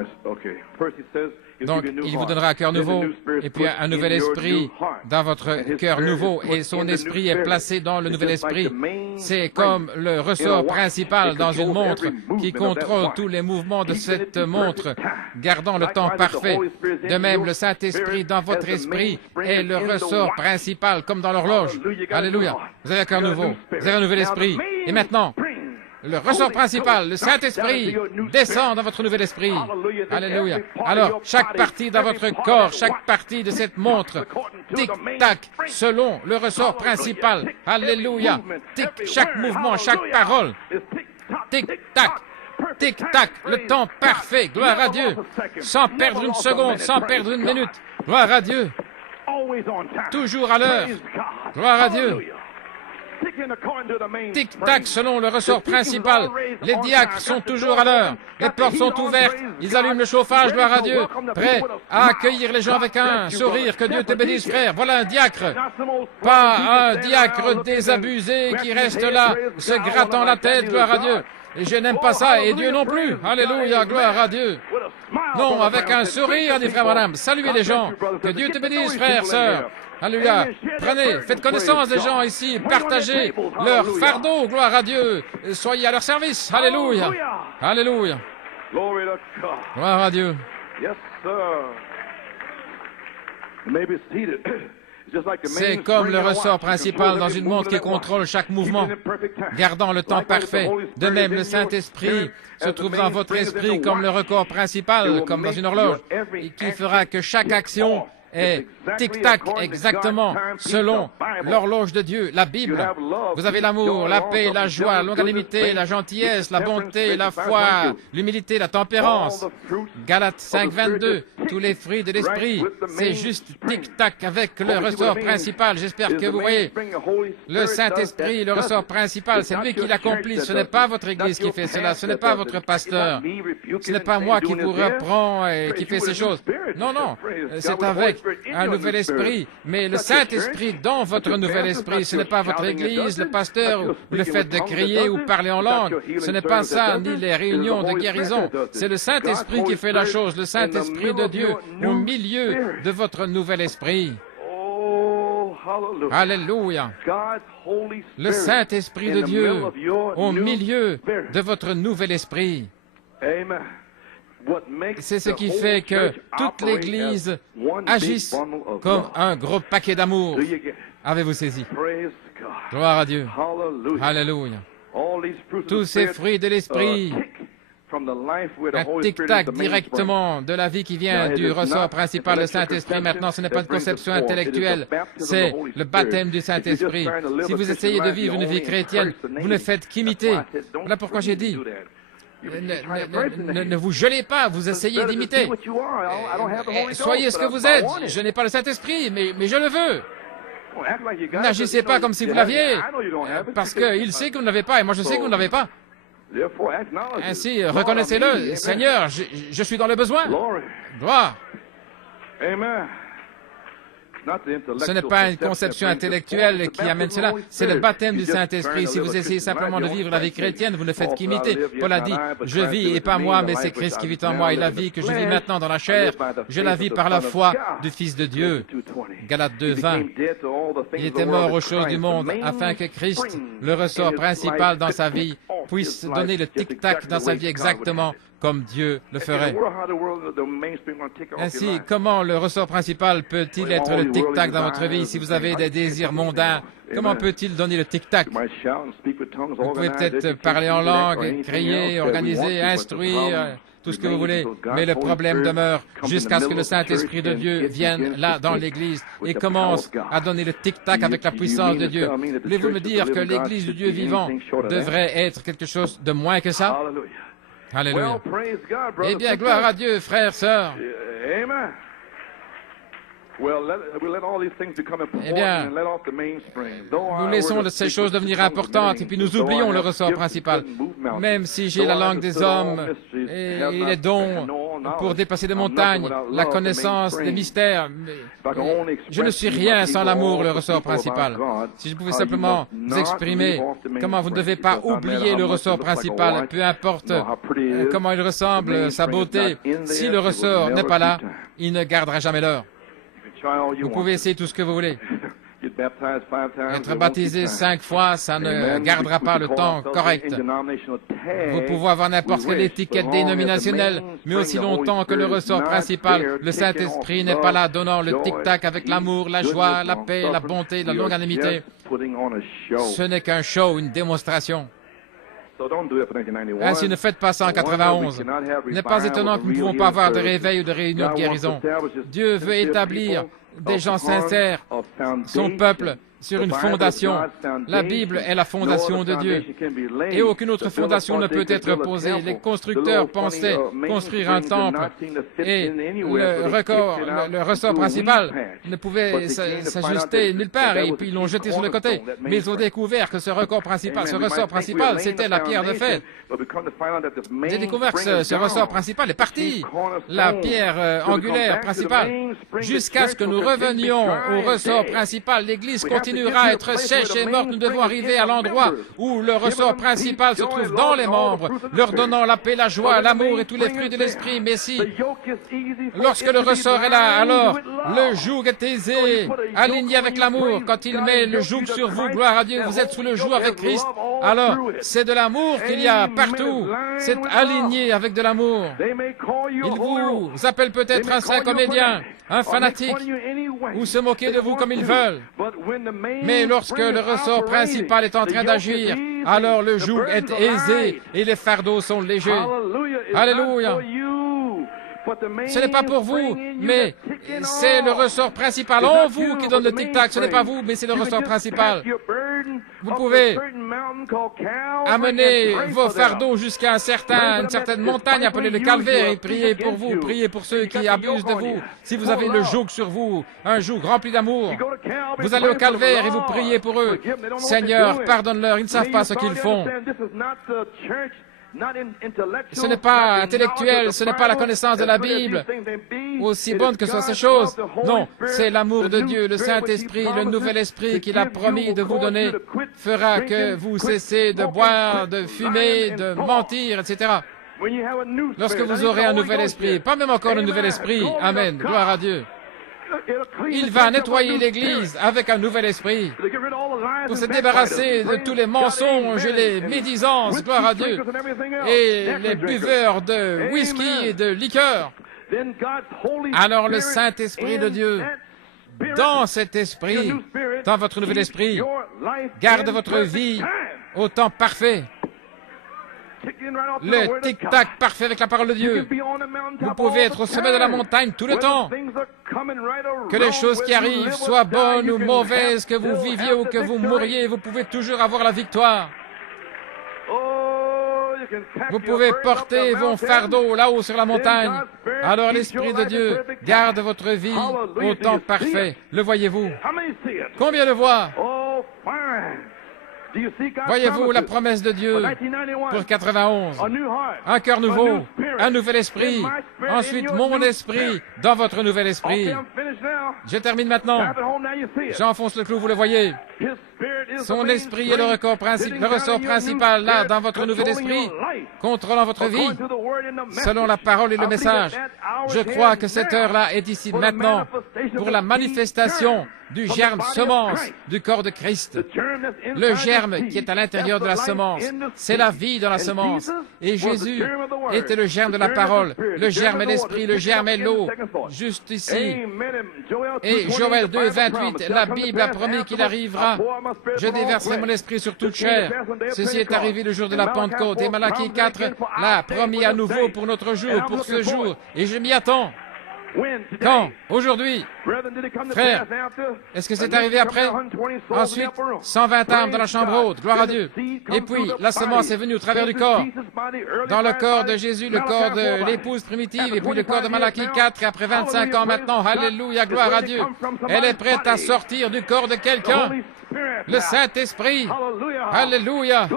Donc, il vous donnera un cœur nouveau et puis un nouvel esprit dans votre cœur nouveau. Et son esprit est placé dans le nouvel esprit. C'est comme le ressort principal dans une montre qui contrôle tous les mouvements de cette montre, gardant le temps parfait. De même, le Saint-Esprit dans votre esprit est le ressort principal, comme dans l'horloge. Alléluia. Vous avez un cœur nouveau. Vous avez un nouvel esprit. Et maintenant, le ressort principal, le Saint-Esprit, descend dans votre nouvel esprit. Alléluia. Alors, chaque partie dans votre corps, chaque partie de cette montre, tic-tac, selon le ressort principal. Alléluia. Tic, chaque mouvement, chaque parole. Tic-tac. Tic-tac, le temps parfait. Gloire à Dieu. Sans perdre une seconde, sans perdre une minute. Gloire à Dieu. Toujours à l'heure. Gloire à Dieu. Tic-tac selon le ressort principal. Les diacres sont toujours à l'heure. Les portes sont ouvertes. Ils allument le chauffage, gloire à Dieu. Prêts à accueillir les gens avec un sourire. Que Dieu te bénisse, frère. Voilà un diacre. Pas un diacre désabusé qui reste là, se grattant la tête, gloire à Dieu. Et je n'aime pas ça, et Dieu non plus. Alléluia, gloire à Dieu. Non, avec un sourire, dit frère Branham. Saluez les gens. Que Dieu te bénisse, frère, sœur. Alléluia. Prenez, faites connaissance des gens ici. Partagez leur fardeau, gloire à Dieu. Soyez à leur service. Alléluia. Alléluia. Gloire à Dieu. C'est comme le ressort principal dans une montre qui contrôle chaque mouvement, gardant le temps parfait. De même, le Saint-Esprit se trouve dans votre esprit comme le record principal, comme dans une horloge, et qui fera que chaque action est tic-tac exactement selon l'horloge de Dieu, la Bible. Vous avez l'amour, la paix, la joie, la longanimité, la gentillesse, la bonté, la foi, l'humilité, la tempérance. Galates 5, 22, tous les fruits de l'esprit, c'est juste tic-tac avec le ressort principal. J'espère que vous voyez le Saint-Esprit, le ressort principal, c'est lui qui l'accomplit. Ce n'est pas votre Église qui fait cela, ce n'est pas votre pasteur, ce n'est pas moi qui vous reprend et qui fait ces choses. Non, non, c'est avec un nouvel esprit, mais le Saint-Esprit dans votre nouvel esprit. Ce n'est pas votre Église, le pasteur, ou le fait de crier ou parler en langue. Ce n'est pas ça, ni les réunions de guérison. C'est le Saint-Esprit qui fait la chose, le Saint-Esprit de Dieu au milieu de votre nouvel esprit. Alléluia. Le Saint-Esprit de Dieu au milieu de votre nouvel esprit. C'est ce qui fait que toute l'Église agisse comme un gros paquet d'amour. Avez-vous saisi? Gloire à Dieu. Alléluia. Tous ces fruits de l'Esprit, un tic-tac directement de la vie qui vient du ressort principal, le Saint-Esprit. Maintenant, ce n'est pas une conception intellectuelle, c'est le baptême du Saint-Esprit. Si vous essayez de vivre une vie chrétienne, vous ne faites qu'imiter. Voilà pourquoi j'ai dit, ne vous gelez pas, vous essayez d'imiter. Soyez ce que vous êtes. Je n'ai pas le Saint-Esprit, mais je le veux. N'agissez pas comme si vous l'aviez, parce qu'il sait que vous ne l'avez pas, et moi je sais que vous ne l'avez pas. Ainsi, reconnaissez-le, Seigneur, je suis dans le besoin. Gloire. Ce n'est pas une conception intellectuelle qui amène cela, c'est le baptême du Saint-Esprit. Si vous essayez simplement de vivre la vie chrétienne, vous ne faites qu'imiter. Paul a dit, je vis et pas moi, mais c'est Christ qui vit en moi. Et la vie que je vis maintenant dans la chair, je la vis par la foi du Fils de Dieu. Galates 2:20. Il était mort aux choses du monde afin que Christ, le ressort principal dans sa vie, puisse donner le tic-tac dans sa vie exactement comme Dieu le ferait. Ainsi, comment le ressort principal peut-il être le tic-tac dans votre vie si vous avez des désirs mondains? Comment peut-il donner le tic-tac? Vous pouvez peut-être parler en langue, crier, organiser, instruire, tout ce que vous voulez, mais le problème demeure jusqu'à ce que le Saint-Esprit de Dieu vienne là dans l'Église et commence à donner le tic-tac avec la puissance de Dieu. Voulez-vous me dire que l'Église du Dieu vivant devrait être quelque chose de moins que ça? Alléluia. Eh bien, gloire à Dieu, frères, sœurs. Eh bien, nous laissons ces choses devenir importantes et puis nous oublions le ressort principal. Même si j'ai la langue des hommes et les dons pour dépasser des montagnes, la connaissance des mystères, je ne suis rien sans l'amour, le ressort principal. Si je pouvais simplement vous exprimer comment vous ne devez pas oublier le ressort principal, peu importe comment il ressemble, sa beauté, si le ressort n'est pas là, il ne gardera jamais l'heure. Vous pouvez essayer tout ce que vous voulez. Être baptisé 5 fois, ça ne gardera pas le temps correct. Vous pouvez avoir n'importe quelle étiquette dénominationnelle, mais aussi longtemps que le ressort principal, le Saint-Esprit, n'est pas là, donnant le tic-tac avec l'amour, la joie, la paix, la bonté, la longanimité. Ce n'est qu'un show, une démonstration. Ainsi, ne faites pas ça en 91. Il n'est pas étonnant que nous ne pouvons pas avoir de réveil ou de réunion de guérison. Dieu veut établir des gens sincères, son peuple, sur une fondation. La Bible est la fondation de Dieu. Et aucune autre fondation ne peut être posée. Les constructeurs pensaient construire un temple et le ressort principal ne pouvait s'ajuster nulle part et puis ils l'ont jeté sur le côté. Mais ils ont découvert que ce ressort principal, c'était la pierre de fête. J'ai découvert que ce ressort principal est parti, la pierre angulaire principale, jusqu'à ce que nous revenions au ressort principal. L'Église continuera à être sèche et morte. Nous devons arriver à l'endroit où le ressort principal se trouve dans les membres, leur donnant la paix, la joie, l'amour et tous les fruits de l'esprit. Mais si, lorsque le ressort est là, alors le joug est aisé, aligné avec l'amour. Quand il met le joug sur vous, gloire à Dieu, vous êtes sous le joug avec Christ. Alors, c'est de l'amour qu'il y a partout. C'est aligné avec de l'amour. Ils vous appellent peut-être un saint comédien, un fanatique, ou se moquer de vous comme ils veulent. Mais lorsque le ressort principal est en train d'agir, alors le joug est aisé et les fardeaux sont légers. Alléluia. Ce n'est pas pour vous, mais c'est le ressort principal en vous qui donne le tic-tac. Ce n'est pas vous, mais c'est le ressort principal. Vous pouvez amener vos fardeaux jusqu'à une certaine montagne appelée le calvaire et prier pour vous, prier pour ceux qui abusent de vous. Si vous avez le joug sur vous, un joug rempli d'amour, vous allez au calvaire et vous priez pour eux. Seigneur, pardonne-leur, ils ne savent pas ce qu'ils font. Ce n'est pas intellectuel, ce n'est pas la connaissance de la Bible, aussi bonne que soient ces choses. Non, c'est l'amour de Dieu, le Saint-Esprit, le nouvel esprit qu'il a promis de vous donner, fera que vous cessez de boire, de fumer, de mentir, etc. Lorsque vous aurez un nouvel esprit, pas même encore un nouvel esprit, amen, gloire à Dieu. Il va nettoyer l'Église avec un nouvel esprit pour se débarrasser de tous les mensonges et les médisances, gloire à Dieu, et les buveurs de whisky et de liqueur. Alors le Saint-Esprit de Dieu, dans cet esprit, dans votre nouvel esprit. Garde votre vie au temps parfait. Le tic-tac parfait avec la parole de Dieu. Vous pouvez être au sommet de la montagne tout le temps. Que les choses qui arrivent soient bonnes ou mauvaises, que vous viviez ou que vous mouriez, vous pouvez toujours avoir la victoire. Vous pouvez porter vos fardeaux là-haut sur la montagne. Alors l'Esprit de Dieu garde votre vie au temps parfait. Le voyez-vous? Combien le voient? Voyez-vous la promesse de Dieu pour 91? Un cœur nouveau, un nouvel esprit, ensuite mon esprit dans votre nouvel esprit. Je termine maintenant. J'enfonce le clou, vous le voyez. Son esprit est le ressort principal là dans votre nouvel esprit, contrôlant votre vie, selon la parole et le message. Je crois que cette heure-là est ici maintenant pour la manifestation du germe semence du corps de Christ. Le germe qui est à l'intérieur de la semence, c'est la vie dans la semence. Et Jésus était le germe de la parole. Le germe est l'esprit, le germe est l'eau. Juste ici. Et Joël 2, 28, la Bible a promis qu'il arrivera. Je déverserai mon esprit sur toute chair. Ceci est arrivé le jour de la Pentecôte. Et Malachie 4 l'a promis à nouveau pour notre jour, pour ce jour. Et je m'y attends. Quand? Aujourd'hui. Frère, est-ce que c'est arrivé après? Ensuite, 120 âmes dans la chambre haute, gloire à Dieu. Et puis, la semence est venue au travers du corps. Dans le corps de Jésus, le corps de l'épouse primitive, et puis le corps de Malachie 4, et après 25 ans maintenant, alléluia, gloire à Dieu. Elle est prête à sortir du corps de quelqu'un. Le Saint-Esprit, alléluia,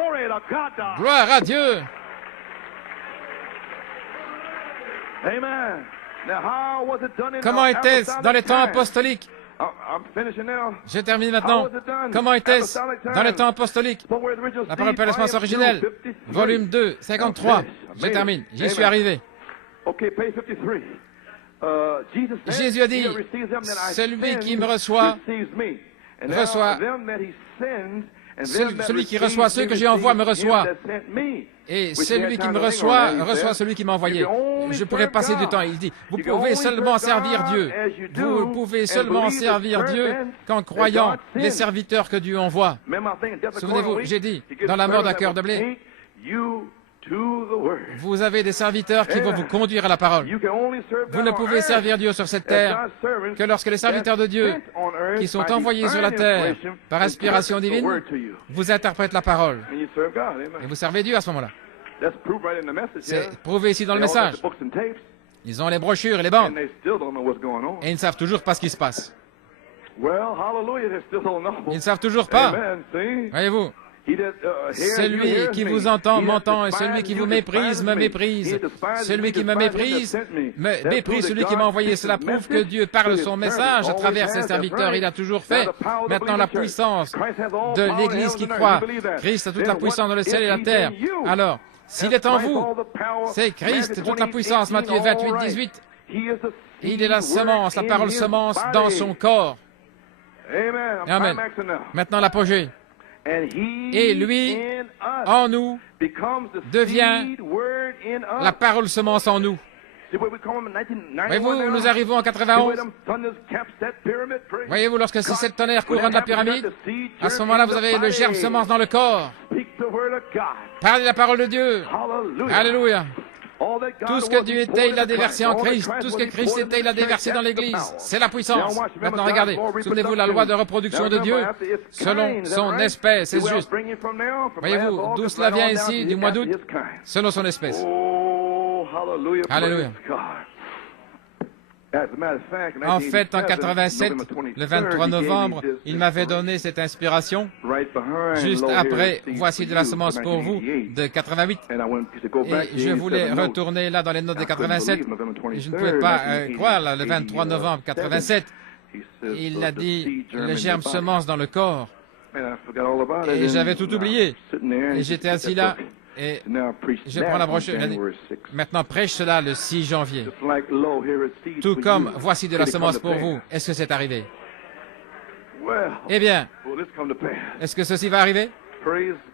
gloire à Dieu. Comment était-ce dans les temps apostoliques? Je termine maintenant. Comment était-ce dans les temps apostoliques? La parole par l'espérance originelle, volume 2, 53. Je termine. J'y suis arrivé. Jésus a dit, celui qui me reçoit, reçoit. Celui qui reçoit ceux que j'ai envoie me reçoit. Et celui qui me reçoit, reçoit celui qui m'a envoyé. Je pourrais passer du temps. Il dit, vous pouvez seulement servir Dieu. Vous pouvez seulement servir Dieu qu'en croyant les serviteurs que Dieu envoie. Souvenez-vous, j'ai dit, dans la mort d'un cœur de blé, vous avez des serviteurs qui vont vous conduire à la parole. Vous ne pouvez servir Dieu sur cette terre que lorsque les serviteurs de Dieu, qui sont envoyés sur la terre par inspiration divine, vous interprètent la parole. Et vous servez Dieu à ce moment-là. C'est prouvé ici dans le message. Ils ont les brochures et les bandes. Et ils ne savent toujours pas ce qui se passe. Ils ne savent toujours pas. Voyez-vous. Celui qui vous entend m'entend, et celui qui vous méprise me méprise. Celui qui me méprise méprise celui qui m'a envoyé. Cela prouve que Dieu parle son message à travers ses serviteurs. Il a toujours fait. Maintenant, la puissance de l'Église qui croit. Christ a toute la puissance dans le ciel et la terre. Alors, s'il est en vous, c'est Christ, toute la puissance. Matthieu 28, 18. Il est la semence, la parole semence dans son corps. Amen. Maintenant, l'apogée. Et lui, en nous, devient la parole semence en nous. Voyez-vous, nous arrivons en 91. Voyez-vous, lorsque ces 7 tonnerres couronnent la pyramide, à ce moment-là, vous avez le germe semence dans le corps. Parlez la parole de Dieu. Alléluia. Tout ce que Dieu était, il l'a déversé en Christ. Tout ce que Christ était, il l'a déversé dans l'Église. C'est la puissance. Maintenant, regardez. Souvenez-vous, la loi de reproduction de Dieu, selon son espèce, c'est juste. Voyez-vous, d'où cela vient ici, du mois d'août? Selon son espèce. Alléluia. En fait, en 87, le 23 novembre, il m'avait donné cette inspiration. Juste après, voici de la semence pour vous, de 88. Et je voulais retourner là dans les notes de 87. Et je ne pouvais pas croire, là, le 23 novembre 87. Il a dit, le germe semence dans le corps. Et j'avais tout oublié. Et j'étais assis là. Et je prends la brochure. Maintenant, prêche cela le 6 janvier. Tout comme, voici de la semence pour vous. Est-ce que c'est arrivé? Eh bien, est-ce que ceci va arriver?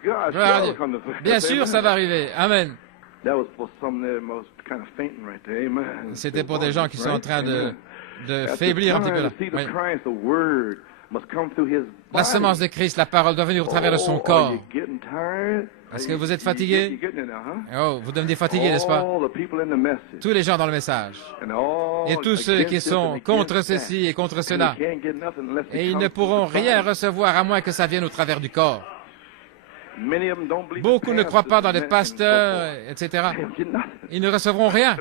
Gloire à Dieu. Bien sûr, ça va arriver. Amen. C'était pour des gens qui sont en train de faiblir un petit peu là. Oui. La semence de Christ, la parole, doit venir au travers de son corps. Est-ce que vous êtes fatigué? Oh, vous devenez fatigué, n'est-ce pas? Tous les gens dans le message. Et tous ceux qui sont contre ceci et contre cela. Et ils ne pourront rien recevoir à moins que ça vienne au travers du corps. Beaucoup ne croient pas dans les pasteurs, etc. Ils ne recevront rien.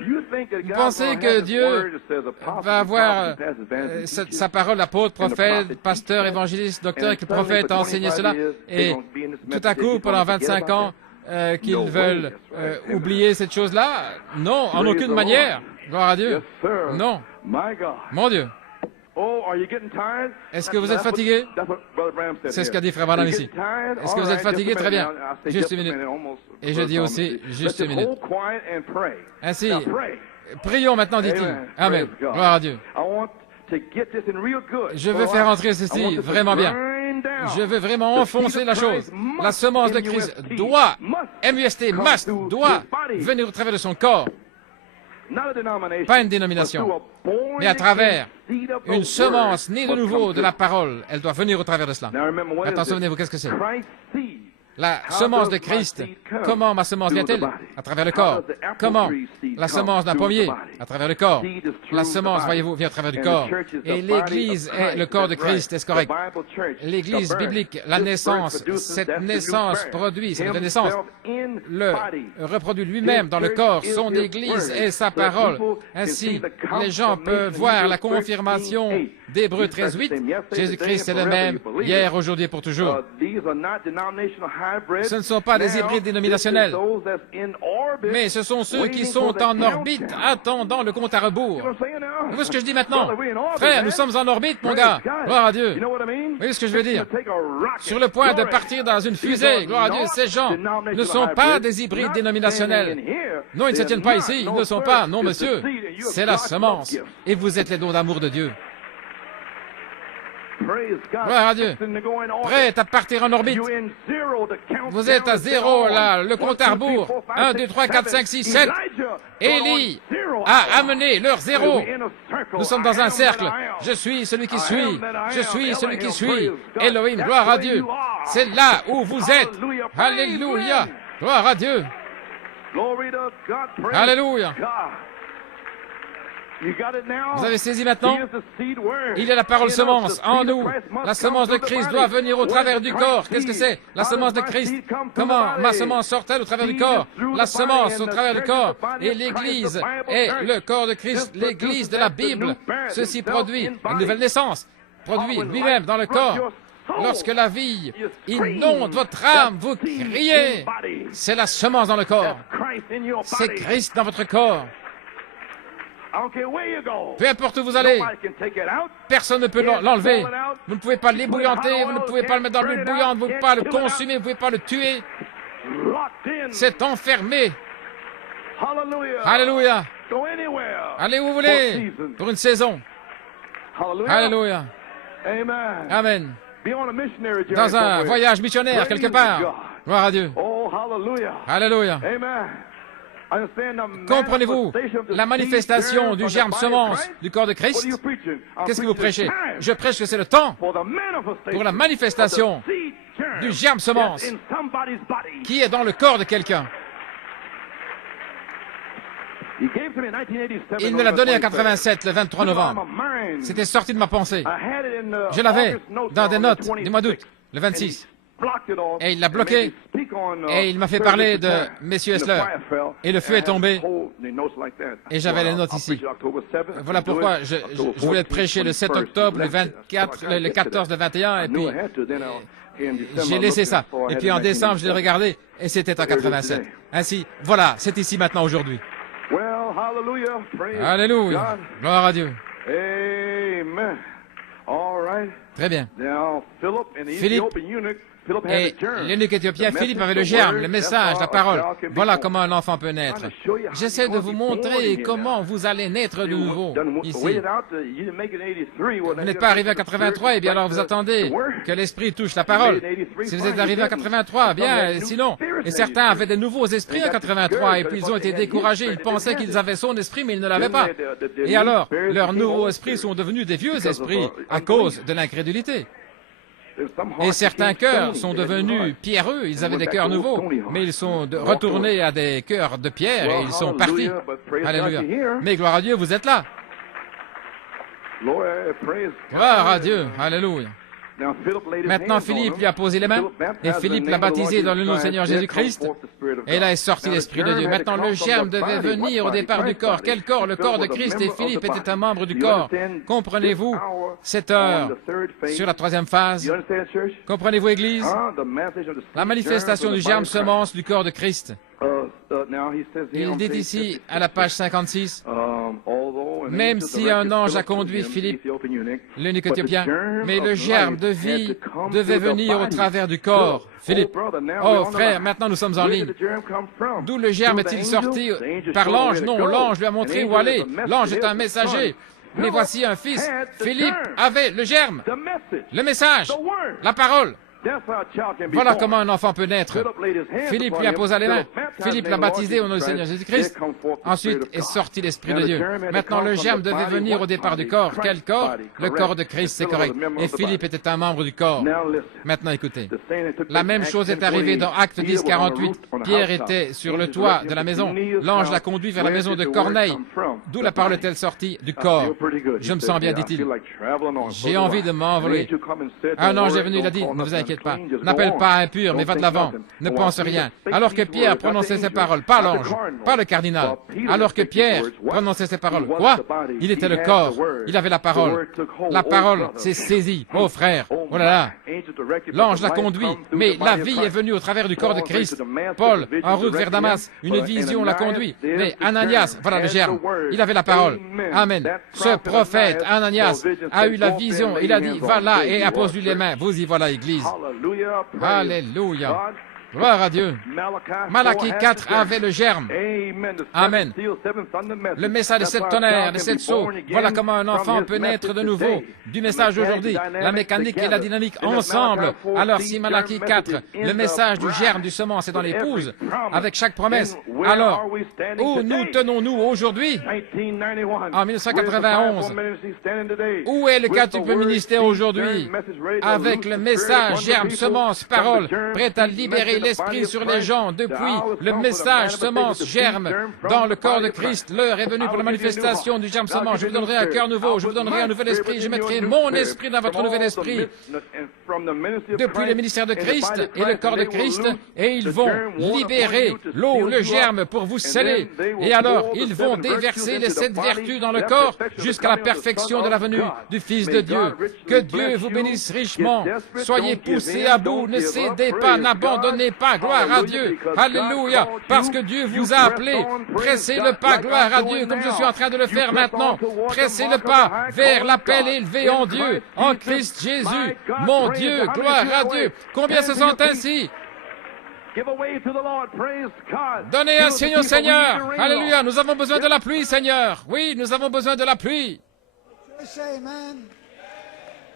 Vous pensez que Dieu va avoir sa parole, apôtre, prophète, pasteur, évangéliste, docteur, et que le prophète a enseigné cela, et tout à coup, pendant 25 ans, qu'ils veulent oublier cette chose-là? Non, en aucune manière. Gloire à Dieu. Non. Mon Dieu. Est-ce que vous êtes fatigué? C'est ce qu'a dit Frère Branham ici. Est-ce que vous êtes fatigué? Très bien. Juste une minute. Et je dis aussi, juste une minute. Ainsi, prions maintenant, dit-il. Amen. Gloire à Dieu. Je veux faire entrer ceci vraiment bien. Je veux vraiment enfoncer la chose. La semence de Christ doit, M-U-S-T, must, doit venir au travers de son corps. Pas une dénomination, mais à travers une semence née de nouveau de la parole. Elle doit venir au travers de cela. Maintenant, souvenez-vous, qu'est-ce que c'est? La semence de Christ, comment ma semence vient-elle? À travers le corps. Comment la semence d'un pommier? À travers le corps. La semence, voyez-vous, vient à travers du corps. Et l'Église est le corps de Christ, est-ce correct? L'Église biblique, la naissance, cette naissance produit, cette naissance, le reproduit lui-même dans le corps, son Église et sa parole. Ainsi, les gens peuvent voir la confirmation d'Hébreux 13:8. Jésus-Christ est le même, hier, aujourd'hui et pour toujours. Ce ne sont pas des hybrides dénominationnels, mais ce sont ceux qui sont en orbite attendant le compte à rebours. Vous voyez ce que je dis maintenant? Frère, nous sommes en orbite, mon gars. Gloire à Dieu. Vous voyez ce que je veux dire? Sur le point de partir dans une fusée. Gloire à Dieu. Ces gens ne sont pas des hybrides dénominationnels. Non, ils ne se tiennent pas ici. Ils ne sont pas. Non, monsieur. C'est la semence. Et vous êtes les dons d'amour de Dieu. Gloire à Dieu. Prêt à partir en orbite. Vous êtes à 0, là, le compte à rebours. 1, 2, 3, 4, 5, 6, 7. Élie a amené leur 0. Nous sommes dans un cercle. Je suis celui qui suis. Je suis celui qui suis. Elohim, gloire à Dieu. C'est là où vous êtes. Alléluia. Gloire à Dieu. Alléluia. Vous avez saisi maintenant? Il y a la parole semence en nous. La semence de Christ doit venir au travers du corps. Qu'est-ce que c'est? La semence de Christ. Comment ma semence sort-elle au travers du corps? La semence au travers du corps. Et l'Église est le corps de Christ, l'Église de la Bible. Ceci produit une nouvelle naissance. Produit lui-même dans le corps. Lorsque la vie inonde votre âme, vous criez. C'est la semence dans le corps. C'est Christ dans votre corps. Peu importe où vous allez, personne ne peut l'enlever. Vous ne pouvez pas l'ébouillanter, vous ne pouvez pas le mettre dans l'huile bouillante, vous ne pouvez pas le consumer, vous ne pouvez pas le tuer. C'est enfermé. Alléluia. Allez où vous voulez pour une saison. Alléluia. Amen. Dans un voyage missionnaire quelque part. Gloire à Dieu. Alléluia. Comprenez-vous la manifestation du germe semence du corps de Christ? Qu'est-ce que vous prêchez? Je prêche que c'est le temps pour la manifestation du germe semence qui est dans le corps de quelqu'un. Il me l'a donné en 87, le 23 novembre. C'était sorti de ma pensée. Je l'avais dans des notes du mois d'août, le 26. Et il l'a bloqué, et il m'a fait parler de Messieurs Essler. Et le feu est tombé, et j'avais les notes ici. Voilà pourquoi je voulais prêcher le 7 octobre, le 24, le 14, le 21, et puis j'ai laissé ça. Et puis en décembre, je l'ai regardé, et c'était en 87. Ainsi, voilà, c'est ici maintenant aujourd'hui. Alléluia. Gloire à Dieu. Très bien. Philippe Et l'eunuque éthiopien, Philippe, avait le germe, le message, la parole. Voilà comment un enfant peut naître. J'essaie de vous montrer comment vous allez naître de nouveau ici. Vous n'êtes pas arrivé à 83, et bien alors vous attendez que l'esprit touche la parole. Si vous êtes arrivé à 83, bien, sinon. Et certains avaient de nouveaux esprits à 83, et puis ils ont été découragés. Ils pensaient qu'ils avaient son esprit, mais ils ne l'avaient pas. Et alors, leurs nouveaux esprits sont devenus des vieux esprits à cause de l'incrédulité. Et certains cœurs sont devenus pierreux, ils avaient des cœurs nouveaux, mais ils sont retournés à des cœurs de pierre et ils sont partis. Alléluia. Mais gloire à Dieu, vous êtes là. Gloire à Dieu. Alléluia. Maintenant, Philippe lui a posé les mains, et Philippe l'a baptisé dans le nom du Seigneur Jésus-Christ, et là est sorti l'Esprit de Dieu. Maintenant, le germe devait venir au départ du corps. Quel corps? Le corps de Christ, et Philippe était un membre du corps. Comprenez-vous cette heure sur la troisième phase? Comprenez-vous, Église? La manifestation du germe semence du corps de Christ. Il dit ici, à la page 56, même si un ange a conduit Philippe, l'eunuque éthiopien, mais le germe de vie devait venir au travers du corps. Philippe, oh frère, maintenant nous sommes en ligne. D'où le germe est-il sorti? Par l'ange? Non, l'ange lui a montré où aller. L'ange est un messager. Mais voici un fils. Philippe avait le germe, le message, la parole. Voilà comment un enfant peut naître. Philippe lui a posé les mains. Philippe l'a baptisé au nom du Seigneur Jésus-Christ. Ensuite est sorti l'Esprit de Dieu. Maintenant, le germe devait venir au départ du corps. Quel corps? Le corps de Christ, c'est correct. Et Philippe était un membre du corps. Maintenant, écoutez. La même chose est arrivée dans Actes 10, 48. Pierre était sur le toit de la maison. L'ange l'a conduit vers la maison de Corneille. D'où la parole est-elle sortie? Du corps. Je me sens bien, dit-il. J'ai envie de m'envoler. Un ange est venu, il a dit, ne vous inquiétez pas. N'appelle pas impur, mais va de l'avant. Ne pense rien. Alors que Pierre prononçait ces paroles, pas l'ange, pas le cardinal. Alors que Pierre prononçait ces paroles, quoi? Il était le corps. Il avait la parole. La parole s'est saisie. Oh frère, oh là là. L'ange l'a conduit, mais la vie est venue au travers du corps de Christ. Paul, en route vers Damas, une vision l'a conduit. Mais Ananias, voilà le germe. Il avait la parole. Amen. Ce prophète, Ananias, a eu la vision. Il a dit, va là et appose-lui les mains. Vous y voilà, Église. Alléluia. Gloire à Dieu. Malachie 4 avait le germe. Amen. Le message de sept tonnerres, de sept sceaux. Voilà comment un enfant peut naître de nouveau du message d'aujourd'hui. La mécanique et la dynamique ensemble. Alors si Malachie 4, le message du germe, du semence est dans l'épouse, avec chaque promesse, alors où nous tenons-nous aujourd'hui? En 1991. Où est le quatuple ministère aujourd'hui? Avec le message, germe, semence, parole, prêt à libérer l'esprit sur les gens. Depuis le message semence germe dans le corps de Christ, l'heure est venue pour la manifestation du germe semence. Je vous donnerai un cœur nouveau, je vous donnerai un nouvel esprit, je mettrai mon esprit dans votre nouvel esprit. Depuis le ministère de Christ et le corps de Christ, et ils vont libérer l'eau, le germe pour vous sceller. Et alors, ils vont déverser les sept vertus dans le corps jusqu'à la perfection de la venue du Fils de Dieu. Que Dieu vous bénisse richement. Soyez poussés à bout, ne cédez pas, n'abandonnez pas, gloire à Dieu, alléluia, parce que Dieu vous a appelé, pressez le pas, gloire à Dieu, comme je suis en train de le faire maintenant, pressez le pas vers l'appel élevé en Dieu, en Christ Jésus, mon Dieu, gloire à Dieu. Combien se sentent ainsi? Donnez un signe au Seigneur, alléluia, nous avons besoin de la pluie, Seigneur, oui, nous avons besoin de la pluie.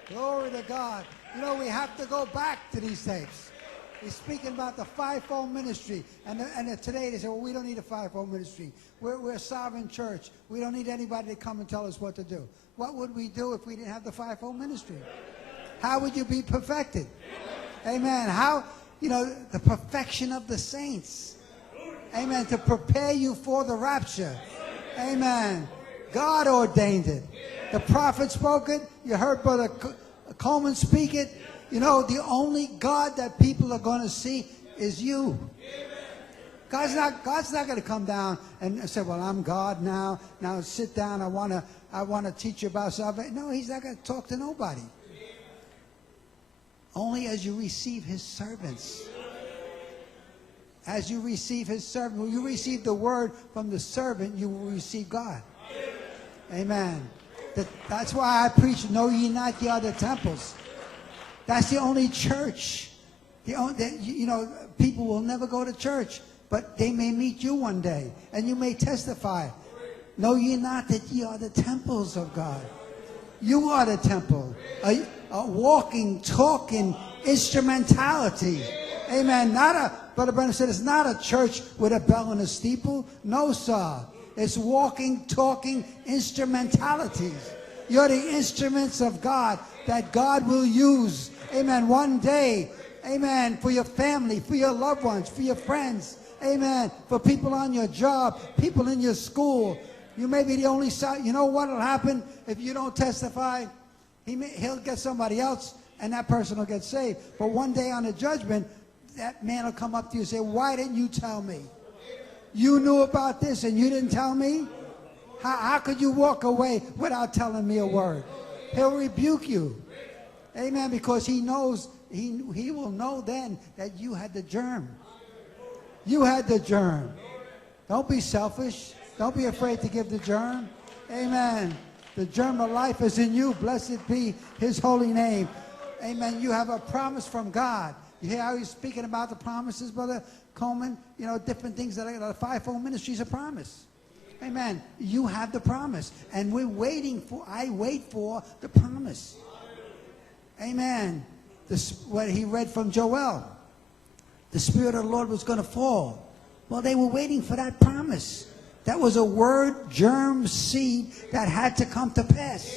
Glory to God. You know, we have to go back to these tapes. He's speaking about the fivefold ministry. And today they say, well, we don't need a fivefold ministry. We're a sovereign church. We don't need anybody to come and tell us what to do. What would we do if we didn't have the fivefold ministry? How would you be perfected? Amen. How, you know, the perfection of the saints. Amen. To prepare you for the rapture. Amen. God ordained it. The prophet spoke it. You heard Brother Coleman speak it. You know, the only God that people are going to see is you. God's not going to come down and say, well, I'm God now. Now sit down. I want to teach you about salvation. No, he's not going to talk to nobody. Only as you receive his servants. As you receive his servant. When you receive the word from the servant, you will receive God. Amen. That's why I preach, know ye not the other temples. That's the only church You know, people will never go to church, but they may meet you one day, and you may testify. Know ye not that ye are the temples of God? You are the temple. A walking, talking instrumentality. Amen. Brother Branham said, it's not a church with a bell and a steeple. No, sir. It's walking, talking instrumentalities. You're the instruments of God that God will use. Amen. One day. Amen. For your family, for your loved ones, for your friends. Amen. For people on your job, people in your school. You may be the only side. You know what will happen if you don't testify? He'll get somebody else, and that person will get saved. But one day on the judgment, that man will come up to you and say, why didn't you tell me? You knew about this and you didn't tell me? How could you walk away without telling me a word? He'll rebuke you. Amen. Because he knows, he will know then that you had the germ. You had the germ. Don't be selfish. Don't be afraid to give the germ. Amen. The germ of life is in you. Blessed be his holy name. Amen. You have a promise from God. You hear how he's speaking about the promises, Brother Coleman? You know, different things that are the fivefold ministry is a promise. Amen. You have the promise. And I wait for the promise. Amen. What he read from Joel. The Spirit of the Lord was going to fall. Well, they were waiting for that promise. That was a word, germ, seed that had to come to pass.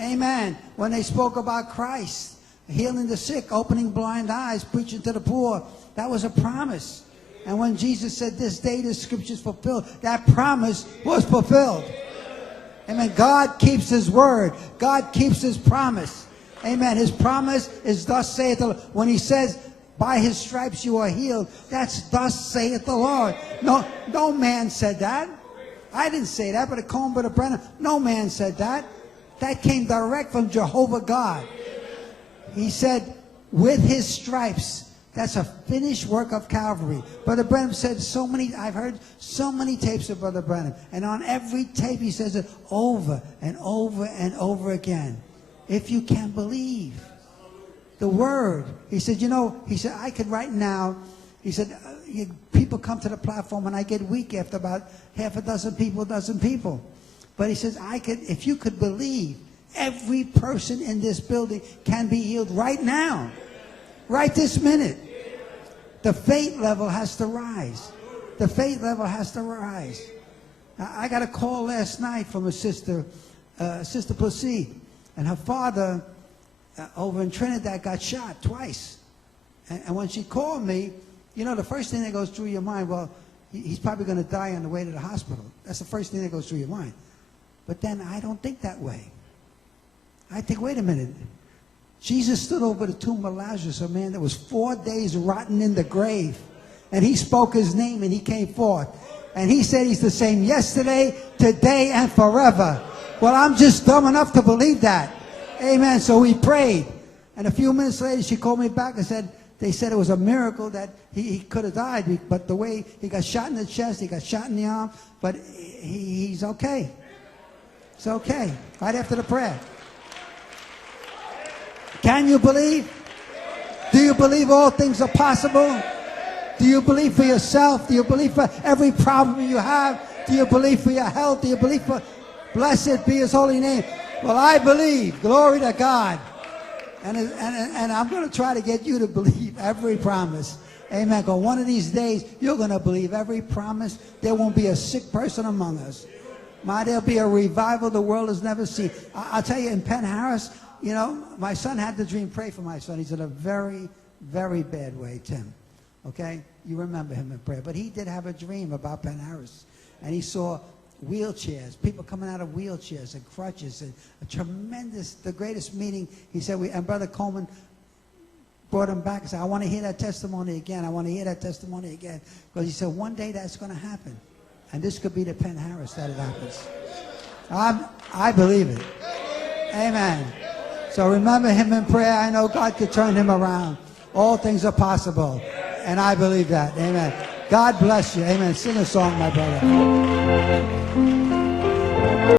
Amen. When they spoke about Christ, healing the sick, opening blind eyes, preaching to the poor, that was a promise. And when Jesus said, this day the scriptures fulfilled, that promise was fulfilled. Amen. God keeps his word. God keeps his promise. Amen. His promise is thus saith the Lord. When he says, by his stripes you are healed, that's thus saith the Lord. No man said that. I didn't say that, but Coleman, Brother Brennan, no man said that. That came direct from Jehovah God. He said, with his stripes, that's a finished work of Calvary. Brother Branham said I've heard so many tapes of Brother Branham, and on every tape he says it over and over and over again. If you can believe the word. He said, I could right now, he said, people come to the platform and I get weak after about half a dozen people. But he says, if you could believe, every person in this building can be healed right now. Right this minute. The faith level has to rise. The faith level has to rise. I got a call last night from a sister, Sister Plessy, and her father over in Trinidad got shot twice. And when she called me, the first thing that goes through your mind, well, he's probably going to die on the way to the hospital. That's the first thing that goes through your mind. But then I don't think that way. I think, wait a minute. Jesus stood over the tomb of Lazarus, a man that was 4 days rotten in the grave. And he spoke his name and he came forth. And he said he's the same yesterday, today, and forever. Well, I'm just dumb enough to believe that. Amen. So we prayed. And a few minutes later, she called me back and said, they said it was a miracle that he could have died. But the way he got shot in the chest, he got shot in the arm, but he's okay. It's okay. Right after the prayer. Can you believe? Do you believe all things are possible? Do you believe for yourself? Do you believe for every problem you have? Do you believe for your health? Do you believe for... Blessed be his holy name. Well, I believe. Glory to God. And I'm going to try to get you to believe every promise. Amen. Because one of these days, you're going to believe every promise. There won't be a sick person among us. There'll be a revival the world has never seen. I'll tell you, in Penn Harris... my son had the dream. Pray for my son. He's in a very, very bad way, Tim. Okay? You remember him in prayer. But he did have a dream about Penn Harris. And he saw wheelchairs, people coming out of wheelchairs and crutches, and the greatest meeting. He said, and Brother Coleman brought him back and said, I want to hear that testimony again. I want to hear that testimony again. Because he said, one day that's going to happen. And this could be the Penn Harris that it happens. I believe it. Amen. So remember him in prayer. I know God could turn him around. All things are possible. And I believe that. Amen. God bless you. Amen. Sing a song, my brother.